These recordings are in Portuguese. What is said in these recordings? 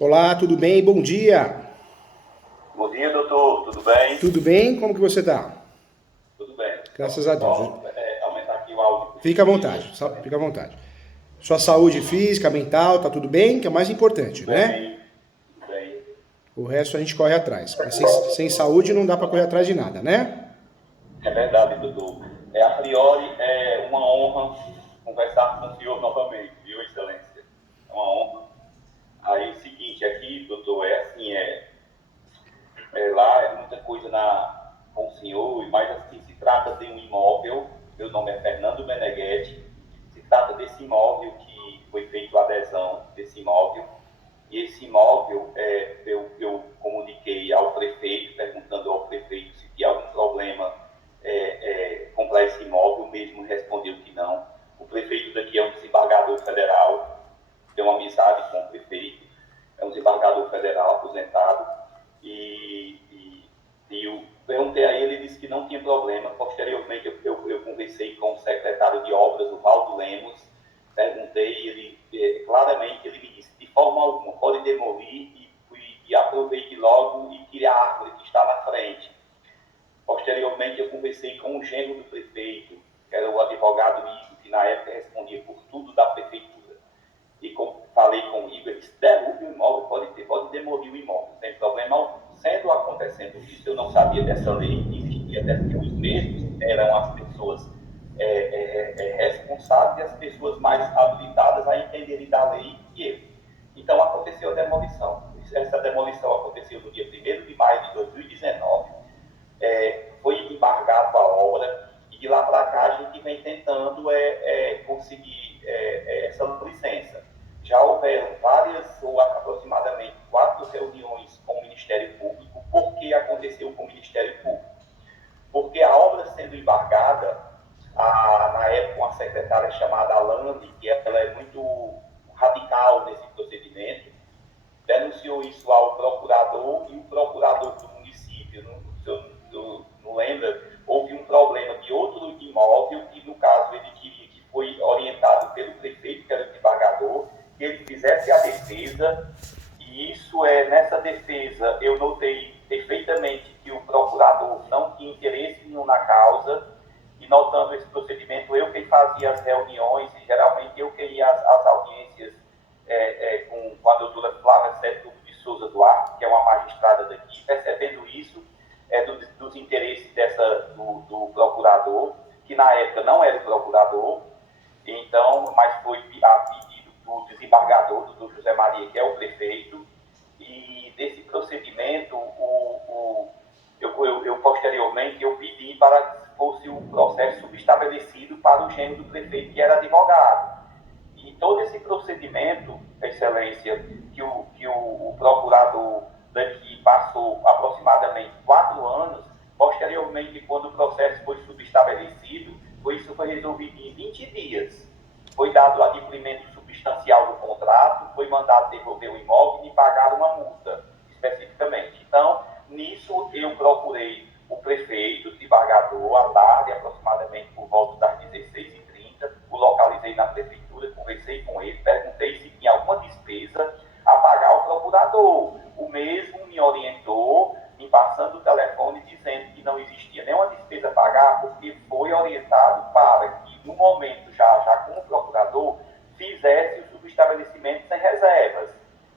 Olá, tudo bem? Bom dia. Bom dia, doutor. Tudo bem? Tudo bem? Como que você está? Tudo bem. Graças a Deus. Só aumentar aqui o áudio um Fica à pouquinho vontade, aqui. fica à vontade. Sua saúde física, mental, tá tudo bem? Que é o mais importante, Tudo né? bem, tudo bem. O resto a gente corre atrás. Mas sem saúde não dá para correr atrás de nada, né? É verdade, doutor. A priori, é uma honra conversar com o senhor novamente, viu, excelência? É uma honra. Aí, o seguinte, aqui, doutor, é assim, lá é muita coisa com o senhor, mas assim, se trata de um imóvel, meu nome é Fernando Meneghetti, se trata desse imóvel que foi feito a adesão desse imóvel, e esse imóvel, eu comuniquei ao prefeito, perguntando ao prefeito se tinha algum problema comprar esse imóvel, mesmo respondeu que não. O prefeito daqui é um desembargador federal, tem uma amizade com o prefeito, é um desembargador federal aposentado, e eu perguntei a ele, ele disse que não tinha problema. Posteriormente, eu conversei com o secretário de obras, o Valdo Lemos, perguntei, claramente ele me disse, de forma alguma, pode demolir e aproveite logo e tire a árvore que está na frente. Posteriormente, eu conversei com o genro do prefeito, que era o advogado Igor, que na época respondia por tudo da prefeitura. E falei com o Igor, ele disse, derrube o imóvel, pode demolir o imóvel, não tem problema algum. Sendo acontecendo isso, eu não sabia dessa lei, existia até que os mesmos eram as pessoas responsáveis e as pessoas mais habilitadas a entenderem da lei que eu. Então, aconteceu a demolição. Essa demolição aconteceu no dia 1º de maio de 2019, foi embargado a obra, e de lá para cá a gente vem tentando conseguir essa licença. Já houveram várias, ou aproximadamente 4 reuniões com o Ministério Público. Por que aconteceu com o Ministério Público? Porque a obra sendo embargada, na época uma secretária chamada Alane, que ela é muito radical nesse procedimento, denunciou isso ao procurador, e o procurador do município, não lembra, houve um problema de outro imóvel, e no caso ele queria, que foi orientado pelo prefeito, que era o desembargador, que ele fizesse a defesa, e isso nessa defesa eu notei perfeitamente que o procurador não tinha interesse nenhum na causa, e notando esse procedimento, eu quem fazia as reuniões, e geralmente eu quem ia às audiências com a doutora Flávia Setúbal de Souza Duarte, que é uma magistrada daqui, percebendo isso, dos interesses do procurador, que na época não era o procurador, então, mas foi a pedido do desembargador, do José Maria, que é o prefeito, e desse procedimento, eu posteriormente eu pedi para que fosse o processo subestabelecido para o genro do prefeito, que era advogado. E todo esse procedimento, Excelência, que o procurador daqui passou aproximadamente 4 anos, posteriormente, quando o processo foi subestabelecido, isso foi resolvido em 20 dias. Foi dado o adimplemento substancial do contrato, foi mandado devolver o imóvel e pagar uma multa, especificamente. Então, nisso eu procurei o prefeito, o desembargador, à tarde, aproximadamente por volta das 16h30, o localizei na prefeitura, conversei com ele, perguntei se tinha alguma despesa a pagar ao procurador. O mesmo me orientou, me passando o telefone, dizendo que não existia nenhuma despesa a pagar, porque foi orientado para que, no momento, já como procurador, fizesse o subestabelecimento sem reservas.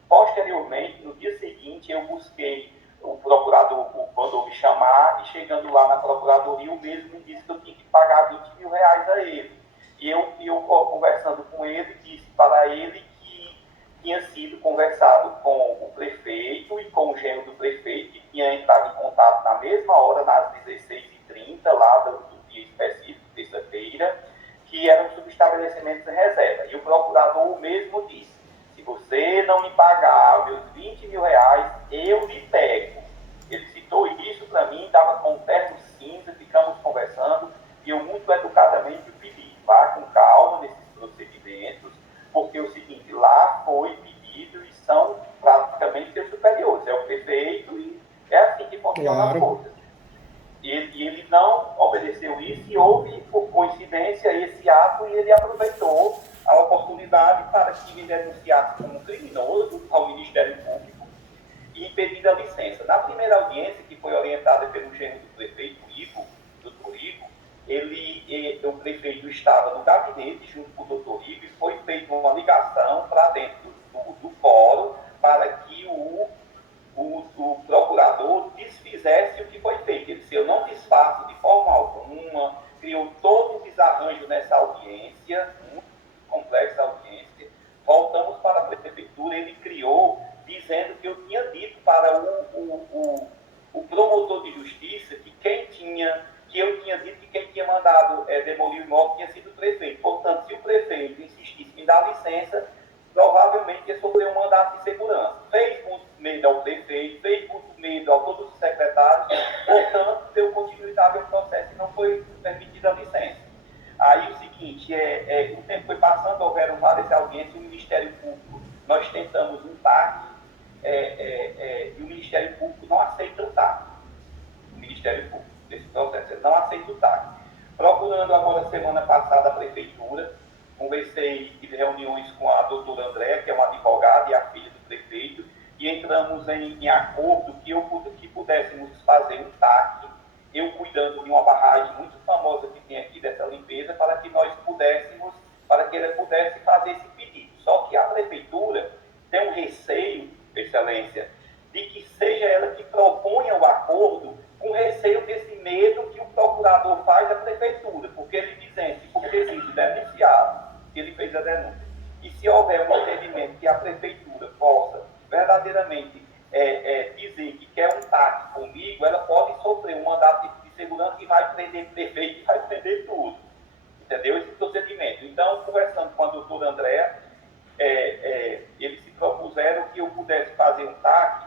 Posteriormente, no dia seguinte, eu busquei o procurador, mandou me chamar, e chegando lá na procuradoria, o mesmo me disse que eu tinha que pagar R$ 20.000 a ele. E eu conversando com ele, disse para ele que tinha sido conversado com o prefeito e com o genro do prefeito, que tinha entrado em contato na mesma hora, nas 16h30, lá do dia específico, terça-feira, que eram subestabelecimentos em reserva. E o procurador mesmo disse, se você não me pagar meus R$ 20.000, eu lhe pego. Ele citou isso para mim, estava com um terno cinza, ficamos conversando, e eu muito educadamente pedi, vá com calma nesses procedimentos, porque é o seguinte, lá foi pedido e são praticamente seus superiores, é o prefeito, e é assim que funcionam as Claro. coisas. Ele não obedeceu isso, e houve, por coincidência, esse ato, e ele aproveitou a oportunidade para para que me denunciasse como criminoso ao Ministério Público e impedindo a licença. Na primeira audiência, que foi orientada pelo genro do prefeito, Ivo, doutor Ivo, o prefeito estava no gabinete junto com o doutor Ivo e foi feita uma ligação para dentro do fórum para que o procurador desfizesse o que foi feito. Ele disse: eu não desfaço de forma alguma, criou todo um desarranjo nessa audiência, muito complexa audiência. Voltamos para a prefeitura, ele criou, dizendo que eu tinha dito para o promotor de justiça que eu tinha dito que quem tinha mandado demolir o imóvel tinha sido o prefeito. Portanto, se o prefeito insistisse em dar licença, provavelmente ia sofrer um mandato de segurança. Fez muito medo ao prefeito, fez muito medo a todos os secretários, portanto, deu continuidade ao processo e não foi permitida a licença. Aí o seguinte, o tempo foi passando, houveram várias audiências, o Ministério Público, nós tentamos um TAC, e o Ministério Público não aceita o TAC. O Ministério Público, desse processo, ele não aceita o TAC. Procurando agora, semana passada, a Prefeitura, conversei, tive reuniões com a doutora Andréa, que é uma advogada e a filha do prefeito, e entramos em acordo que pudéssemos fazer um TAC, eu cuidando de uma barragem muito famosa que tem aqui dessa limpeza, para que ela pudesse fazer esse pedido. Só que a Prefeitura tem um receio, Excelência, de que seja ela que proponha o acordo, com receio desse medo que o procurador faz à Prefeitura, porque ele dizendo que por ter sido denunciado, ele fez a denúncia. E se houver um entendimento que a Prefeitura possa verdadeiramente dizer que quer um TAC comigo, ela pode sofrer um mandato de segurança que vai prender prefeito e vai prender tudo. Entendeu? Esse procedimento. Então, conversando com a doutora Andréa, eles se propuseram que eu pudesse fazer um TAC,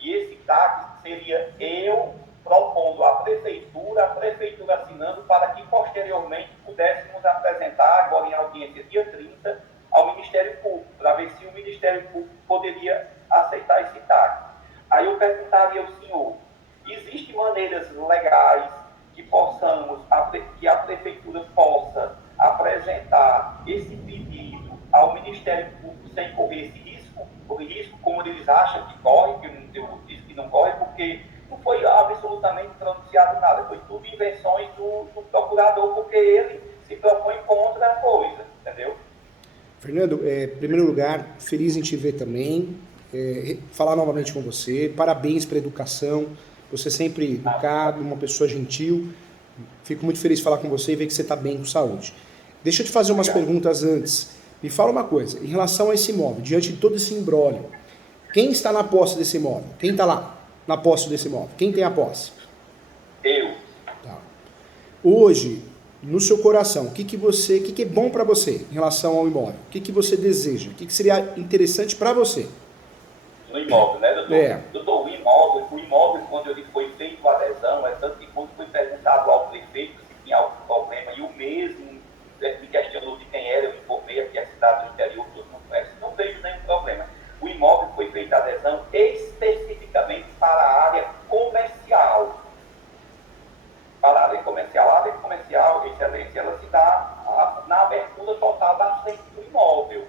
e esse TAC seria eu propondo à Prefeitura, a Prefeitura assinando, para que posteriormente pudéssemos apresentar, agora em audiência dia 30, ao Ministério Público, para ver se o Ministério Público poderia aceitar esse TAC. Aí eu perguntaria ao senhor, existem maneiras legais que a Prefeitura possa apresentar esse pedido ao Ministério Público sem correr esse risco, como eles acham que corre, que eu disse que não corre, porque não foi absolutamente pronunciado nada, foi tudo invenções do procurador, porque ele se propõe contra a coisa, entendeu? Fernando, em primeiro lugar, feliz em te ver também, falar novamente com você, parabéns pela educação, você sempre educado, uma pessoa gentil, fico muito feliz de falar com você e ver que você está bem com saúde. Deixa eu te fazer umas perguntas antes. Me fala uma coisa, em relação a esse imóvel, diante de todo esse imbróglio, quem está na posse desse imóvel? Quem está lá na posse desse imóvel? Quem tem a posse? Eu. Tá. Hoje, no seu coração, o que é bom para você em relação ao imóvel? O que você deseja? O que seria interessante para você? No imóvel, né, doutor? Doutor, o imóvel, quando ele foi feito a adesão, tanto que quando foi perguntado ao prefeito se tinha algum problema, e o mesmo me questionou de quem era, eu informei aqui a cidade do interior, todo mundo conhece, não vejo nenhum problema. O imóvel foi feito a adesão especificamente para a área comercial. Para a área comercial. A área comercial, Excelência, ela se dá na abertura total da frente do imóvel.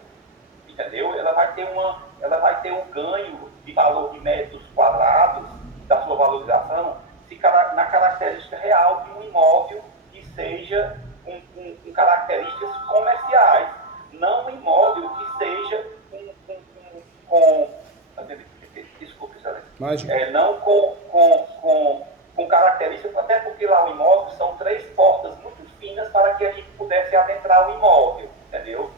Entendeu? Ela vai ter um ganho de valor de metros quadrados da sua valorização na característica real de um imóvel que seja com características comerciais, não um imóvel que seja desculpe, Excelência. Não com características, até porque lá o imóvel são 3 portas muito finas para que a gente pudesse adentrar o imóvel, entendeu?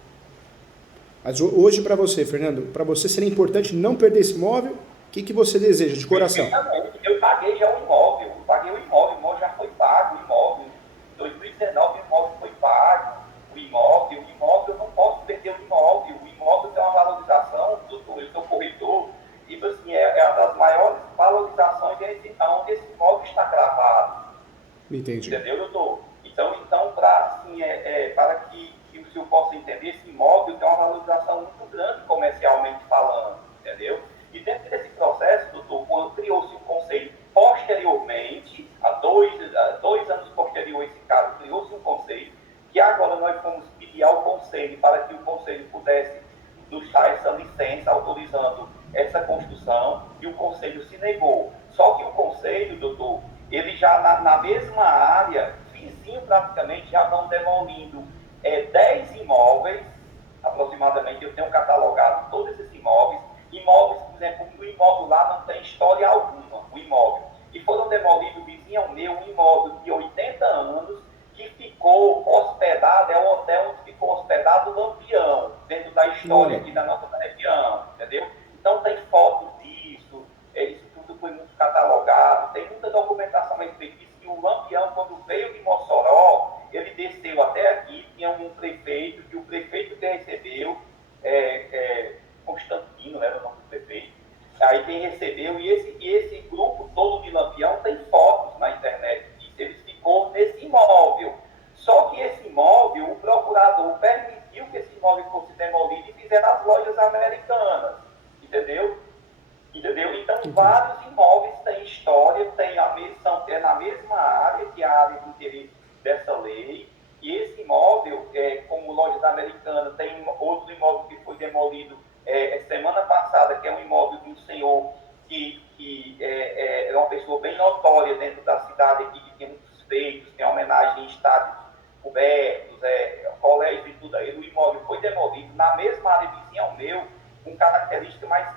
Mas hoje para você, Fernando, para você seria importante não perder esse imóvel? O que você deseja de coração? Eu paguei já o imóvel, o imóvel já foi pago, em 2019 o imóvel foi pago, o imóvel eu não posso perder o imóvel tem uma valorização, doutor, eu sou corretor, e assim, é uma das maiores valorizações onde esse imóvel está gravado. Entendi. Entendeu, doutor? Então para que o senhor possa entender, esse imóvel tem uma valorização muito grande comercialmente falando, entendeu? E dentro desse processo, doutor, quando criou-se o conselho posteriormente, há dois anos posterior a esse caso, criou-se um conselho, que agora nós fomos pedir ao conselho para que o conselho pudesse autorizando essa construção e o Conselho se negou. Só que o Conselho, doutor, ele já na mesma área, vizinho praticamente, já vão demolindo 10 imóveis, aproximadamente, eu tenho catalogado todos esses imóveis, por exemplo, o imóvel lá não tem história alguma, o imóvel. E foram demolidos, vizinho meu, um imóvel de 80 anos, que ficou hospedado, é o hotel onde ficou hospedado o Lampião, dentro da história aqui da nossa região, entendeu? Então tem fotos disso, isso tudo foi muito catalogado, tem muita documentação a respeito disso, que o Lampião, quando veio de Mossoró, ele desceu até aqui, tinha um prefeito, que o prefeito que recebeu, Constantino, era o nome do prefeito, aí quem recebeu, e esse grupo todo de Lampião tem fotos na internet disso, ele ficou nesse imóvel. Só que esse imóvel, o procurador permitiu que esse imóvel fosse demolido e fizeram as lojas americanas, entendeu? Então, vários imóveis têm história, é na mesma área, que é a área de interesse dessa lei, e esse imóvel, como lojas americanas, tem outro imóvel que foi demolido semana passada, que é um imóvel de um senhor que é uma pessoa bem notória dentro da cidade aqui, que tem muitos feitos, tem homenagem em estádios cobertos, colégios e tudo aí. O imóvel foi demolido na mesma área vizinha ao meu, com características, mas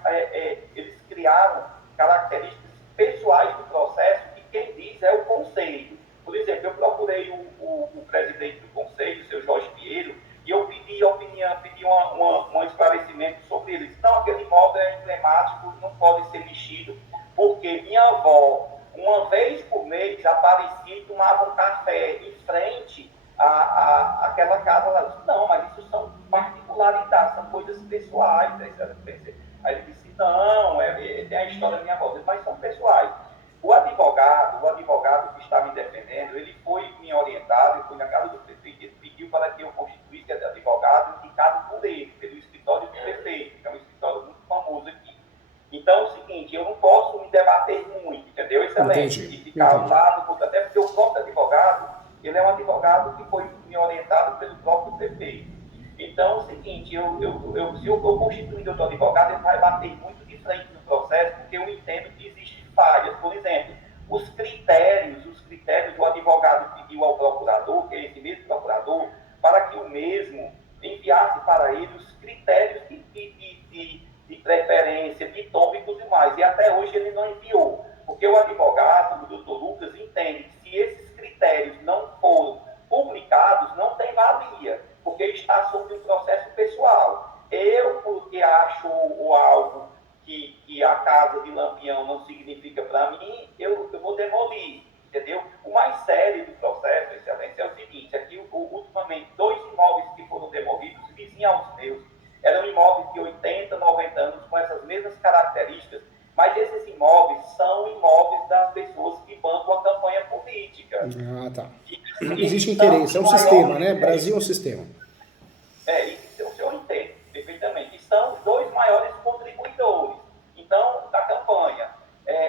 eles criaram características pessoais do processo, que quem diz é o conselho. Por exemplo, eu procurei o presidente do conselho, o seu Jorge Pinheiro, e eu pedi opinião, pedi um esclarecimento sobre ele. Não, aquele imóvel é emblemático, não pode ser mexido, porque minha avó, uma vez por mês, aparecia e tomava um café em frente àquela casa lá. Eu disse, não, mas isso são particularidades, são coisas pessoais. Aí ele disse, não, tem a história da minha avó, mas são pessoais. O advogado que está me defendendo, ele foi me orientado, eu fui na casa do prefeito, ele pediu para que eu constituísse advogado indicado por ele, pelo escritório do prefeito, que é um escritório muito famoso aqui. Então é o seguinte, eu não posso me debater muito, entendeu? Excelente. E ficar ao lado, até porque o próprio advogado, ele é um advogado que foi me orientado pelo próprio prefeito. Então é o seguinte, se eu for constituindo outro advogado, ele vai bater muito de frente no processo, porque eu entendo que existem falhas. Por exemplo, os critérios, o advogado pediu ao procurador, que é esse mesmo procurador, para que o mesmo enviasse para ele os critérios de preferência, de tom e tudo mais. E até hoje ele não enviou, porque o advogado, o doutor Lucas, entende que se esses critérios não foram publicados, não tem valia, porque está sob um processo pessoal. Eu, porque acho algo que a casa de Lampião não significa para mim, eu vou demolir, entendeu? O mais sério do processo, excelência, é o seguinte, aqui ultimamente 2 imóveis que foram demolidos, vizinhos aos meus, eram imóveis de 80, 90 anos, com essas mesmas características, mas esses imóveis são imóveis das pessoas que bancam a campanha política. Ah, tá. Existe interesse, é um sistema, né? Brasil é um sistema. Isso o senhor entende perfeitamente. E são os 2 maiores contribuidores, então, da campanha.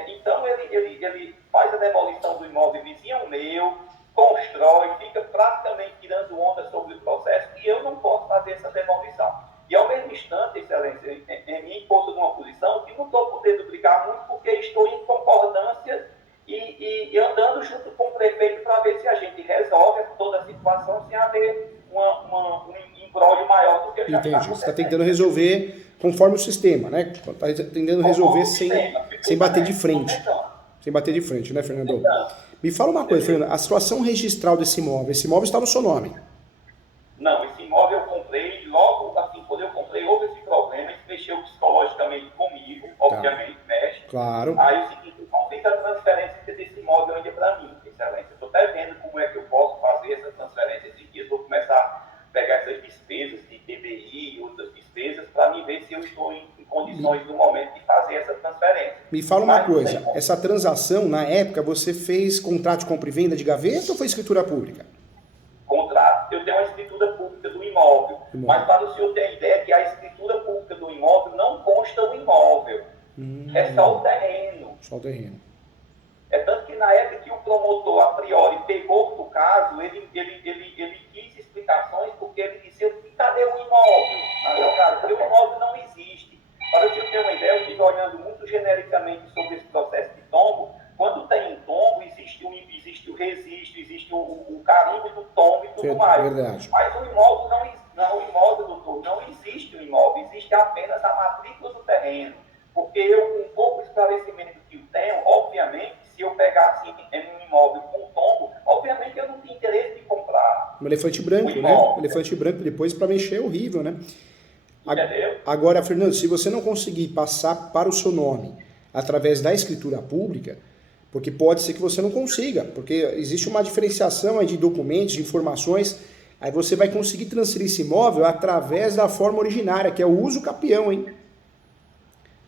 Então, ele faz a demolição do imóvel vizinho meu, constrói, fica praticamente tirando onda sobre o processo, e eu não posso fazer essa demolição. E, ao mesmo instante, excelência, me imposto numa posição que não estou podendo brigar muito, porque estou em concordância e andando junto com o prefeito para ver se a gente resolve toda a situação sem haver um imbróglio maior do que já está acontecendo. Entendi. Você está tentando resolver conforme o sistema, né? Está tentando resolver sem bater de frente. Sem bater de frente, né, Fernando? Me fala uma coisa, Fernando. A situação registral desse imóvel, esse imóvel está no seu nome? Não, esse imóvel eu comprei, logo assim, quando eu comprei, houve esse problema, isso mexeu psicologicamente comigo, obviamente, mexe. Claro. Aí o seguinte, eu não fiz a transferência desse imóvel ainda para mim, excelência. Eu estou até vendo como é que eu posso fazer essa transferência. Esses dias vou começar a pegar essas despesas de TBI e outras despesas para me ver se eu estou em condições no momento de fazer essa transferência. Me fala uma coisa, essa transação, na época, você fez contrato de compra e venda de gaveta ou foi escritura pública? Contrato. Eu tenho uma escritura pública do imóvel, mas para o senhor ter a ideia que a escritura pública do imóvel não consta o imóvel, é só o terreno. Só o terreno. É tanto que na época que o promotor, a priori, pegou o caso, ele quis explicações, porque ele disse, cadê o imóvel? Porque o imóvel não existe. Para o senhor ter mais. verdade. Mas o imóvel o imóvel, doutor, não existe o imóvel, existe apenas a matrícula do terreno. Porque eu, com pouco esclarecimento que eu tenho, obviamente, se eu pegasse um imóvel com tombo, obviamente eu não tenho interesse de comprar. Um elefante branco, né? Um elefante branco depois para mexer é horrível, né? Entendeu? Agora, Fernando, se você não conseguir passar para o seu nome através da escritura pública, porque pode ser que você não consiga, porque existe uma diferenciação aí de documentos, de informações, aí você vai conseguir transferir esse imóvel através da forma originária, que é o uso capião, hein?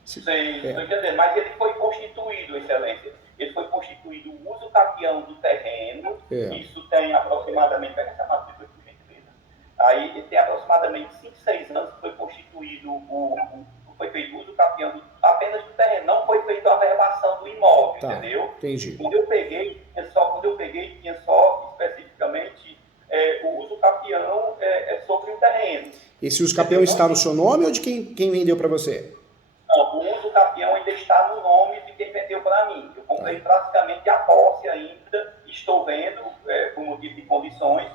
Sei, estou entendendo. Mas ele foi constituído, Excelência. Ele foi constituído o uso capião do terreno. Isso tem aproximadamente, pega essa matrícula, por gentileza. Aí tem aproximadamente 5, 6 anos que foi constituído foi feito o uso capião apenas do terreno. Não foi feita a averbação do imóvel, entendeu? Entendi. Quando eu peguei, tinha só especificamente o uso capião sobre o terreno. Esse uso capião está no seu nome ou de quem vendeu para você? Não, o uso capião ainda está no nome de quem vendeu para mim. Eu comprei praticamente a posse ainda, estou vendo, por motivo de condições,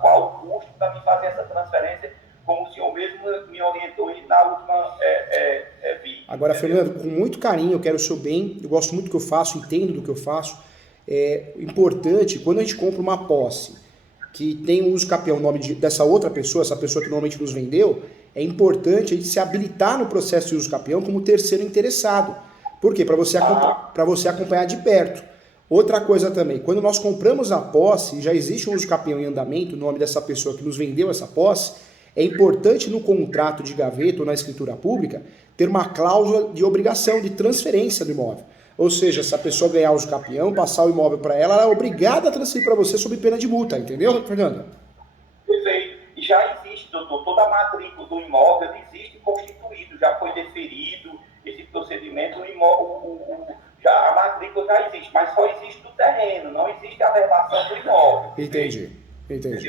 qual o custo para me fazer essa transferência, como o senhor mesmo me orientou na última vídeo. Agora, Fernando, com muito carinho, eu quero o seu bem, eu gosto muito do que eu faço, entendo do que eu faço. É importante, quando a gente compra uma posse que tem o uso capião, o nome dessa outra pessoa, essa pessoa que normalmente nos vendeu, é importante a gente se habilitar no processo de uso capião como terceiro interessado. Por quê? Para você acompanhar de perto. Outra coisa também, quando nós compramos a posse, já existe um uso capião em andamento, o nome dessa pessoa que nos vendeu essa posse, é importante no contrato de gaveta ou na escritura pública ter uma cláusula de obrigação de transferência do imóvel. Ou seja, se a pessoa ganhar uso capião, passar o imóvel para ela, ela é obrigada a transferir para você sob pena de multa, entendeu, Fernando? Perfeito. Já existe, doutor, toda a matrícula do imóvel existe constituído, já foi deferido esse procedimento, a matrícula já existe, mas só existe do terreno, não existe a averbação do imóvel. Entendi.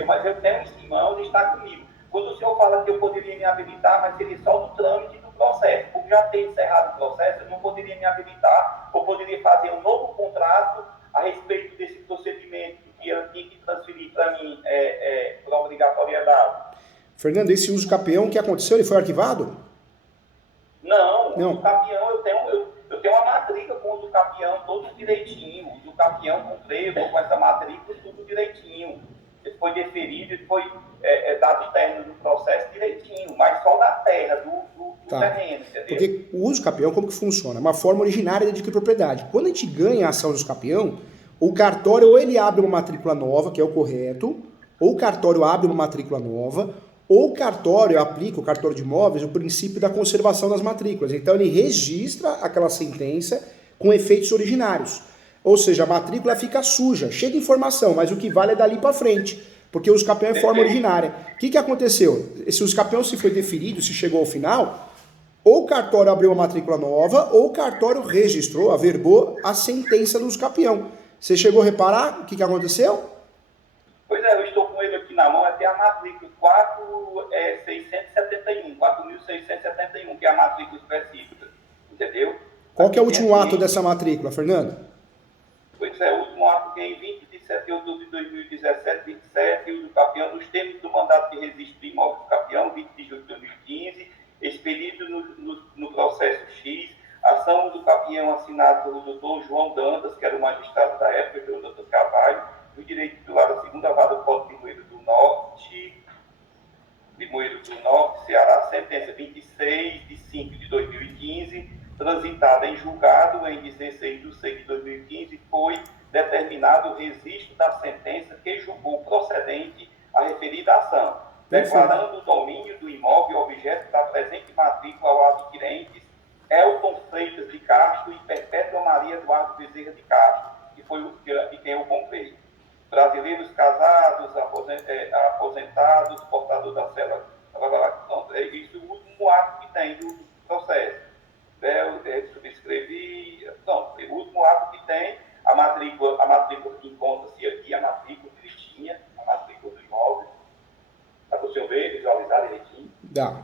Mas eu tenho em mãos e está comigo. Quando o senhor fala que eu poderia me habilitar, mas seria só no trâmite do processo. Por já ter encerrado o processo, eu não poderia me habilitar, ou poderia fazer um novo contrato a respeito desse procedimento que eu tinha que transferir para mim por obrigatoriedade. Fernando, esse uso capião, o que aconteceu? Ele foi arquivado? Não. O uso capião, eu tenho uma matrícula com o uso capião todo direitinho. O uso capião com essa matrícula tudo direitinho. Ele foi deferido, ele foi dado término do processo direitinho, mas só da terra, do terreno, entendeu? Porque o uso capião, como que funciona? É uma forma originária de adquirir propriedade. Quando a gente ganha a ação de uso capião, o cartório ou ele abre uma matrícula nova, que é o correto, ou o cartório abre uma matrícula nova, ou o cartório aplica, o cartório de imóveis, o princípio da conservação das matrículas. Então ele registra aquela sentença com efeitos originários. Ou seja, a matrícula fica suja, cheia de informação, mas o que vale é dali para frente, porque o uso capião é forma originária. O que aconteceu? Esse uso capião, se foi deferido, se chegou ao final, ou o cartório abriu uma matrícula nova, ou o cartório registrou, averbou a sentença do uso capião. Você chegou a reparar o que aconteceu? Pois é, eu estou com ele aqui na mão, até a matrícula 4.671, que é a matrícula específica, entendeu? Qual que é o último ato dessa matrícula, Fernando? Pois é, o último ato que é em 27 de outubro de 2017, 27, uso capião dos termos do mandato de registro de imóvel do capião, 20 de julho de 2015, expedido no processo X, ação do capião assinada pelo doutor João Dantas, que era o magistrado da época, pelo doutor Carvalho, do direito titular da segunda vara do Código de Moeiro do Norte, Ceará, sentença 26 de 5 de 2015, transitada em julgado em 16 de 6 de 2015, foi determinado o registro da sentença que julgou procedente a referida ação, declarando o domínio do imóvel objeto da presente matrícula ao adquirentes Elton Freitas de Castro e Perpétua Maria Eduardo Bezerra de Castro, que foi de quem eu comprei. Brasileiros casados, aposentados, portador da célula. É isso o último ato que tem do processo. Subscrevi. Não, o último ato que tem, a matrícula que encontra-se aqui, a matrícula Cristinha, a matrícula do imóvel. Dá para o senhor ver, visualizar direitinho? Dá.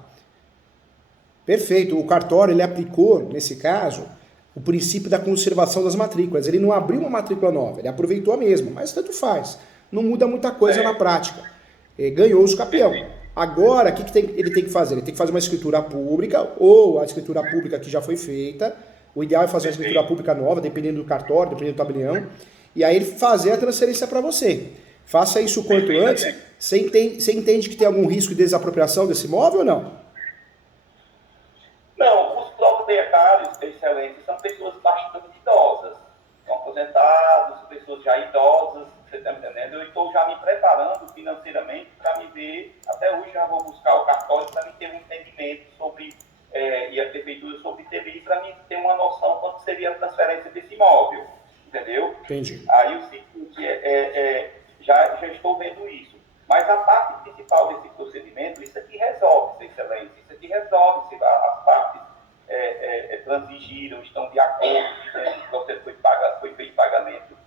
Perfeito. O cartório, ele aplicou, nesse caso, o princípio da conservação das matrículas. Ele não abriu uma matrícula nova, ele aproveitou a mesma, mas tanto faz. Não muda muita coisa na prática. ganhou-se o campeão. Agora, o que ele tem que fazer? Ele tem que fazer uma escritura pública, ou a escritura pública que já foi feita. O ideal é fazer uma escritura pública nova, dependendo do cartório, dependendo do tabelião, e aí ele fazer a transferência para você. Faça isso o quanto antes. Você entende que tem algum risco de desapropriação desse imóvel ou não? Não, os proprietários, excelência, são pessoas bastante idosas. São aposentados, pessoas já idosas, você está entendendo? Eu estou já me preparando financeiramente para me ver, até hoje já vou buscar o cartório para me ter um entendimento sobre, e a prefeitura sobre TBI, para mim ter uma noção quanto seria a transferência desse imóvel, entendeu? Entendi. Aí o seguinte, já estou vendo isso. Mas a parte principal desse procedimento, isso aqui resolve, excelência, isso aqui resolve, se as partes transigiram, estão de acordo, o processo foi feito pagamento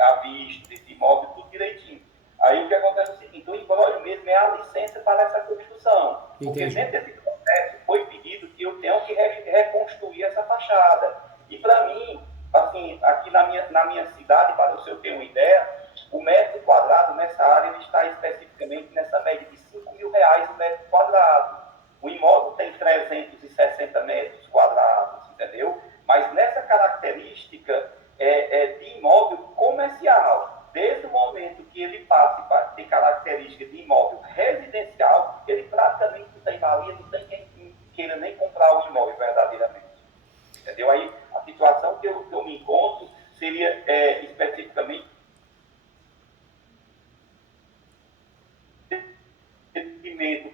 à vista desse imóvel, tudo direitinho. Aí o que acontece é o seguinte, o imbróglio mesmo é a licença para essa construção. Porque dentro desse processo foi pedido que eu tenha que reconstruir essa fachada. E para mim, assim, aqui na minha cidade, para o senhor ter uma ideia, o metro quadrado nessa área ele está especificamente nessa média de R$5.000 o metro quadrado. O imóvel tem 360 metros quadrados, entendeu? Mas nessa característica de imóvel comercial, desde o momento que ele passe para ter característica de imóvel residencial, ele praticamente não tem valia, não tem quem queira nem comprar o imóvel verdadeiramente. Entendeu? Aí a situação que eu me encontro seria especificamente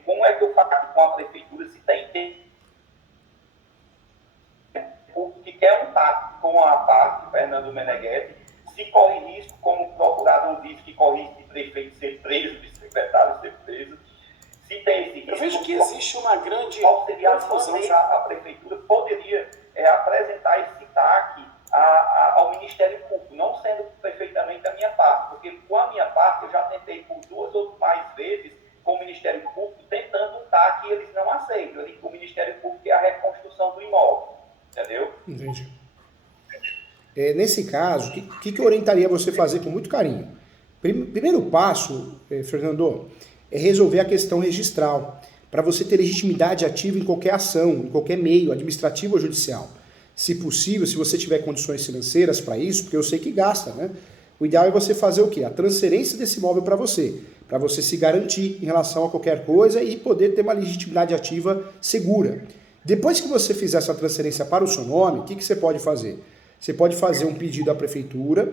como é que eu faço com a prefeitura se tem o que quer um TAC com a parte Fernando Meneghetti, se corre risco, como o procurador disse, que corre risco de prefeito ser preso, de secretário ser preso, se tem esse risco. Eu vejo que existe uma grande qual seria confusão. A prefeitura poderia apresentar esse TAC ao Ministério Público, não sendo perfeitamente a minha parte, porque com a minha parte eu já tentei por 2 ou mais vezes com o Ministério Público tentando um TAC e eles não aceitam. O Ministério Público é a reconstrução do imóvel, entendeu? Entendi. Nesse caso, o que eu orientaria você a fazer com muito carinho? Primeiro passo, Fernando, é resolver a questão registral, para você ter legitimidade ativa em qualquer ação, em qualquer meio, administrativo ou judicial. Se possível, se você tiver condições financeiras para isso, porque eu sei que gasta, né? O ideal é você fazer o quê? A transferência desse imóvel para você se garantir em relação a qualquer coisa e poder ter uma legitimidade ativa segura. Depois que você fizer essa transferência para o seu nome, o que você pode fazer? Você pode fazer um pedido à prefeitura.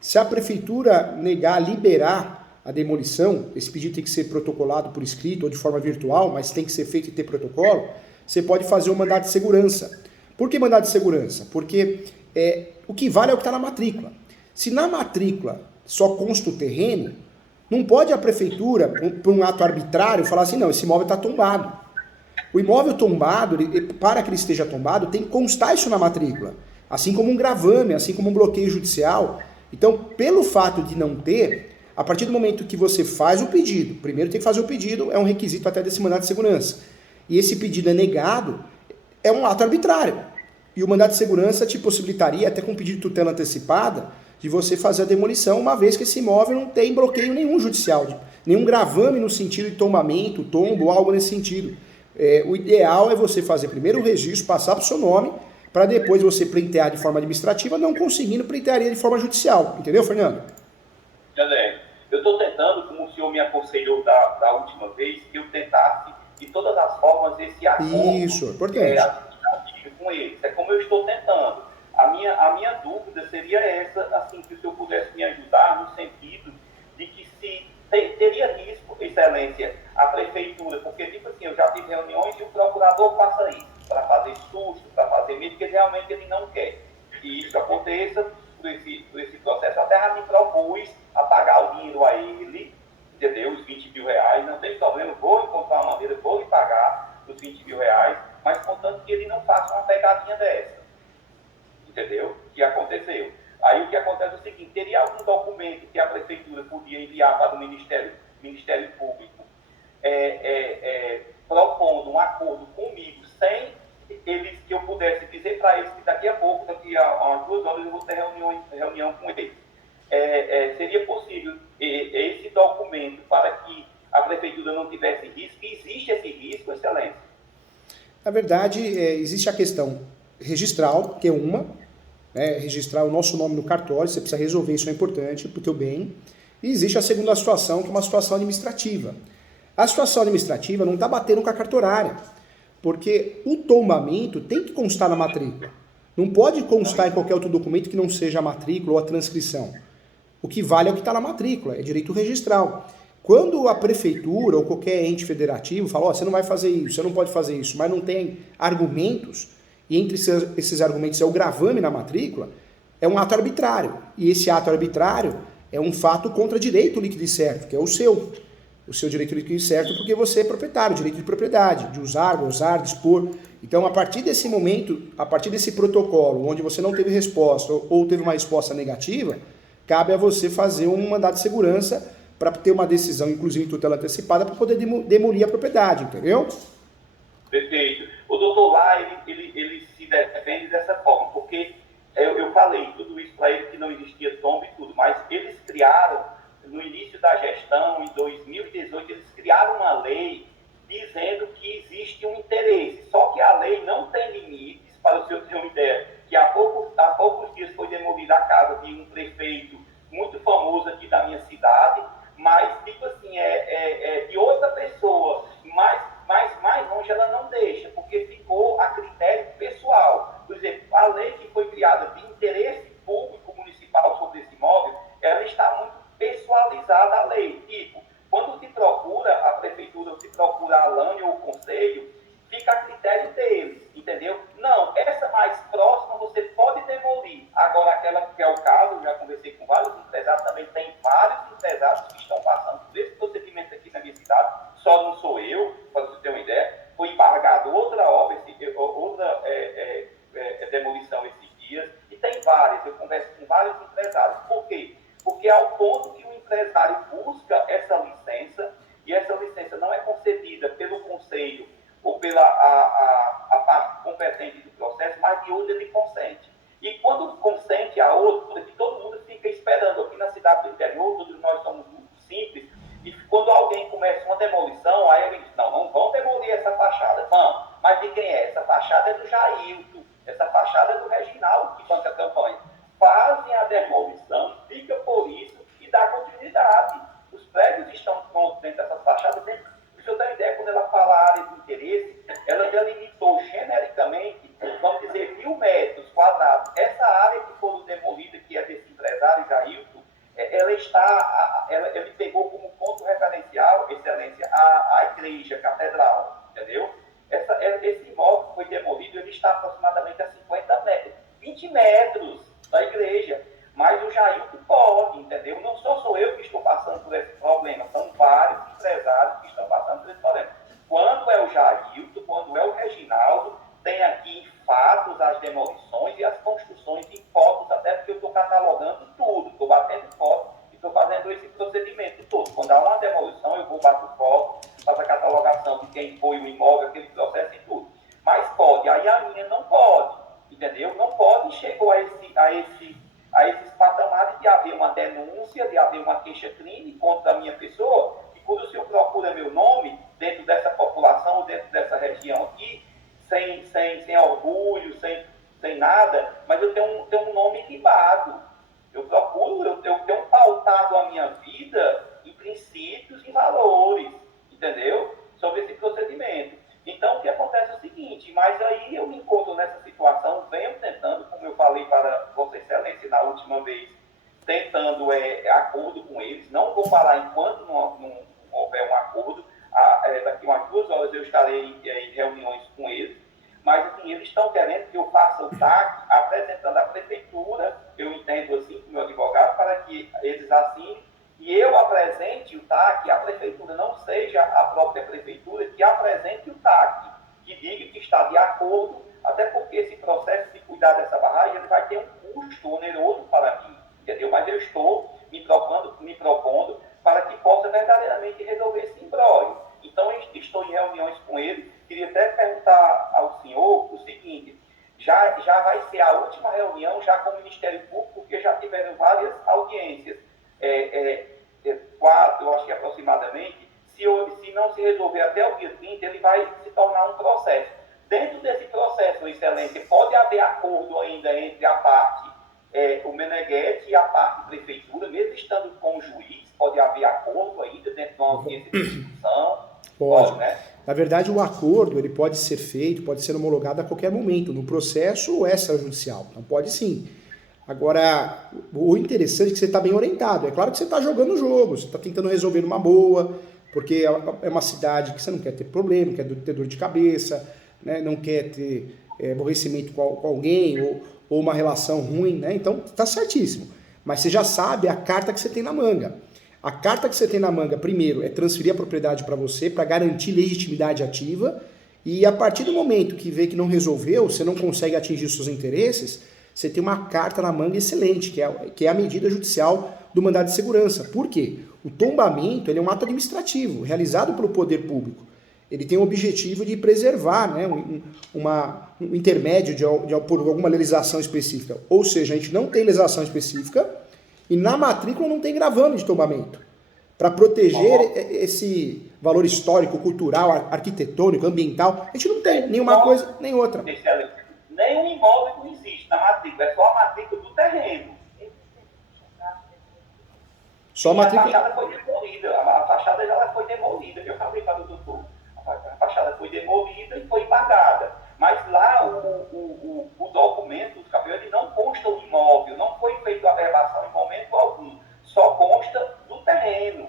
Se a prefeitura negar, liberar a demolição, esse pedido tem que ser protocolado por escrito ou de forma virtual, mas tem que ser feito e ter protocolo, você pode fazer um mandado de segurança. Por que mandado de segurança? Porque o que vale é o que está na matrícula. Se na matrícula só consta o terreno, não pode a prefeitura, por um ato arbitrário, falar assim, não, esse imóvel está tombado. O imóvel tombado, para que ele esteja tombado, tem que constar isso na matrícula. Assim como um gravame, assim como um bloqueio judicial. Então, pelo fato de não ter, a partir do momento que você faz o pedido, primeiro tem que fazer o pedido, é um requisito até desse mandado de segurança. E esse pedido é negado, é um ato arbitrário. E o mandado de segurança te possibilitaria, até com pedido de tutela antecipada, de você fazer a demolição, uma vez que esse imóvel não tem bloqueio nenhum judicial, nenhum gravame no sentido de tombamento, tombo, algo nesse sentido. O ideal é você fazer primeiro o registro, passar para o seu nome, para depois você pleitear de forma administrativa, não conseguindo pleitearia de forma judicial. Entendeu, Fernando? André, eu estou tentando, como o senhor me aconselhou da última vez, que eu tentasse, de todas as formas, esse acordo. Isso, é importante. Com eles. É como eu estou tentando. A minha dúvida seria essa, assim, que o senhor pudesse me ajudar no sentido de que se teria risco, excelência, a prefeitura, porque, tipo assim, eu já tive reuniões e o procurador passa isso, para fazer susto, para fazer medo, porque realmente ele não quer que isso aconteça por esse processo. Até já me propus a pagar o dinheiro a ele, entendeu? Os R$20.000, não tem problema, vou encontrar uma maneira, vou lhe pagar os R$20.000, mas contanto que ele não faça uma pegadinha dessa, entendeu? Que aconteceu. Aí o que acontece é o seguinte, teria algum documento que a prefeitura podia enviar para o Ministério Público propondo um acordo comigo, sem eles, que eu pudesse dizer para eles que daqui a pouco, daqui a umas 2 horas, eu vou ter reunião com eles. Seria possível esse documento para que a prefeitura não tivesse risco, existe esse risco, excelência? Na verdade, existe a questão registral, que é uma, né, registrar o nosso nome no cartório, você precisa resolver, isso é importante para o teu bem. E existe a segunda situação, que é uma situação administrativa. A situação administrativa não está batendo com a cartorária, porque o tombamento tem que constar na matrícula. Não pode constar em qualquer outro documento que não seja a matrícula ou a transcrição. O que vale é o que está na matrícula, é direito registral. Quando a prefeitura ou qualquer ente federativo fala, você não vai fazer isso, você não pode fazer isso, mas não tem argumentos, e entre esses argumentos é o gravame na matrícula, é um ato arbitrário. E esse ato arbitrário é um fato contra direito líquido e certo, que é o seu direito líquido e certo, porque você é proprietário, direito de propriedade, de usar, gozar, dispor. Então, a partir desse momento, a partir desse protocolo, onde você não teve resposta ou teve uma resposta negativa, cabe a você fazer um mandado de segurança para ter uma decisão, inclusive tutela antecipada, para poder demolir a propriedade, entendeu? Perfeito. O doutor lá, ele se defende dessa forma, porque eu falei tudo isso para ele, que não existia tombo e tudo, mas eles criaram, no início da gestão, em 2018, eles criaram uma lei dizendo que existe um interesse, só que a lei não tem limites, para o senhor ter uma ideia, que há poucos dias foi demolida a casa de um prefeito muito famoso aqui da minha cidade, mas, tipo assim, de outra pessoa, mais longe ela não deixa, porque ficou a critério pessoal. Por exemplo, a lei que foi criada de interesse público municipal sobre esse imóvel, ela está muito pessoalizada a lei. Tipo, quando se procura a prefeitura, ou se procura a LAN ou o conselho, fica a critério deles, entendeu? Não, essa mais próxima você pode demolir. Agora, aquela que é o caso, já conversei com vários empresários, também tem vários empresários que estão passando por esse procedimento aqui na minha cidade, só não sou eu, para você ter uma ideia. Foi embargado outra obra, outra demolição esses dias, e tem várias, eu converso com vários empresários. Por quê? Porque ao ponto que o empresário busca essa licença, e essa licença não é concedida pelo conselho ou pela a parte competente do processo, mas de onde ele consente. E quando consente a outra, que todo mundo fica esperando. Aqui na cidade do interior, todos nós somos muito simples, e quando alguém começa uma demolição, aí ele diz, não vão demolir essa fachada. Vão, mas de quem é? Essa fachada é do Jailton, essa fachada é do Reginaldo, que banca a campanha. Fazem a demolição, fica por isso e dá continuidade. Os prédios estão dentro dessas fachadas, dentro. Para o senhor ter uma ideia, quando ela fala área de interesse, ela delimitou genericamente, vamos dizer, 1.000 metros quadrados. Essa área que foi demolida, que é desse empresário Jailton, ele pegou como ponto referencial, excelência, a igreja, a catedral, entendeu? Esse imóvel que foi demolido, ele está aproximadamente a 50 metros, 20 metros da igreja, mas o Jailton pode, entendeu? Não sou eu que estou passando por esse problema, são vários empresários que estão passando por esse problema. Quando é o Jailton, quando é o Reginaldo, tem aqui em fatos as demolições e as construções em fotos, até porque eu estou catalogando tudo, estou batendo foto e estou fazendo esse procedimento todo. Quando há uma demolição, eu vou bater foto, faço a catalogação de quem foi o imóvel, aquele processo e tudo. Mas pode, aí a minha não pode, entendeu? Não pode, chegou a esses patamares de haver uma denúncia, de haver uma queixa-crime contra a minha pessoa, e quando o senhor procura meu nome dentro dessa população, dentro dessa região aqui, sem orgulho, sem nada, mas eu tenho um nome ribado. Eu procuro, eu tenho pautado a minha vida em princípios e valores, entendeu? Sobre esse procedimento. Então, o que acontece é o seguinte, mas aí eu me encontro nessa situação, venho tentando, como eu falei para Vossa Excelência na última vez, tentando acordo com eles, não vou parar enquanto não houver um acordo. Daqui umas 2 horas eu estarei em reuniões com eles, mas assim, eles estão querendo que eu faça o TAC apresentando à prefeitura, eu entendo assim, com o meu advogado, para que eles assinem, e eu apresente o TAC, a prefeitura não seja a própria prefeitura que apresente o TAC, que diga que está de acordo, até porque esse processo de cuidar dessa barragem ele vai ter um custo oneroso para mim, entendeu? Mas eu estou me propondo para que possa verdadeiramente resolver esse imbróglio. Então, eu estou em reuniões com ele. Queria até perguntar ao senhor o seguinte, já vai ser a última reunião já com o Ministério Público, porque já tiveram várias audiências, 4, eu acho que aproximadamente. Se se não se resolver até o dia 30, ele vai se tornar um processo. Dentro desse processo, Excelência, pode haver acordo ainda entre a parte, o Meneghetti e a parte prefeitura, mesmo estando com o juiz, pode haver acordo ainda dentro de uma audiência de discussão? Pode. Né? Na verdade, o acordo ele pode ser feito, pode ser homologado a qualquer momento, no processo ou extrajudicial. Então pode sim. Agora, o interessante é que você está bem orientado. É claro que você está jogando o jogo, você está tentando resolver numa boa, porque é uma cidade que você não quer ter problema, não quer ter dor de cabeça, né? Não quer ter aborrecimento com alguém ou uma relação ruim, né? Então está certíssimo. Mas você já sabe a carta que você tem na manga. A carta que você tem na manga, primeiro, é transferir a propriedade para você, para garantir legitimidade ativa, e a partir do momento que vê que não resolveu, você não consegue atingir os seus interesses, você tem uma carta na manga excelente, que é a medida judicial do mandado de segurança. Por quê? O tombamento ele é um ato administrativo, realizado pelo poder público. Ele tem o objetivo de preservar, né, um intermédio por alguma legislação específica. Ou seja, a gente não tem legislação específica, e na matrícula não tem gravame de tombamento. Para proteger esse valor histórico, cultural, arquitetônico, ambiental, a gente não tem nenhuma coisa nem outra. Nenhum imóvel não existe na matrícula, é só a matrícula do terreno. Só a matrícula. A fachada foi demolida, a fachada já foi demolida, eu falei para o doutor. A fachada foi demolida e foi pagada. Mas lá o documento dos capiões não consta o imóvel, não foi feita a verbação em momento algum, só consta do terreno.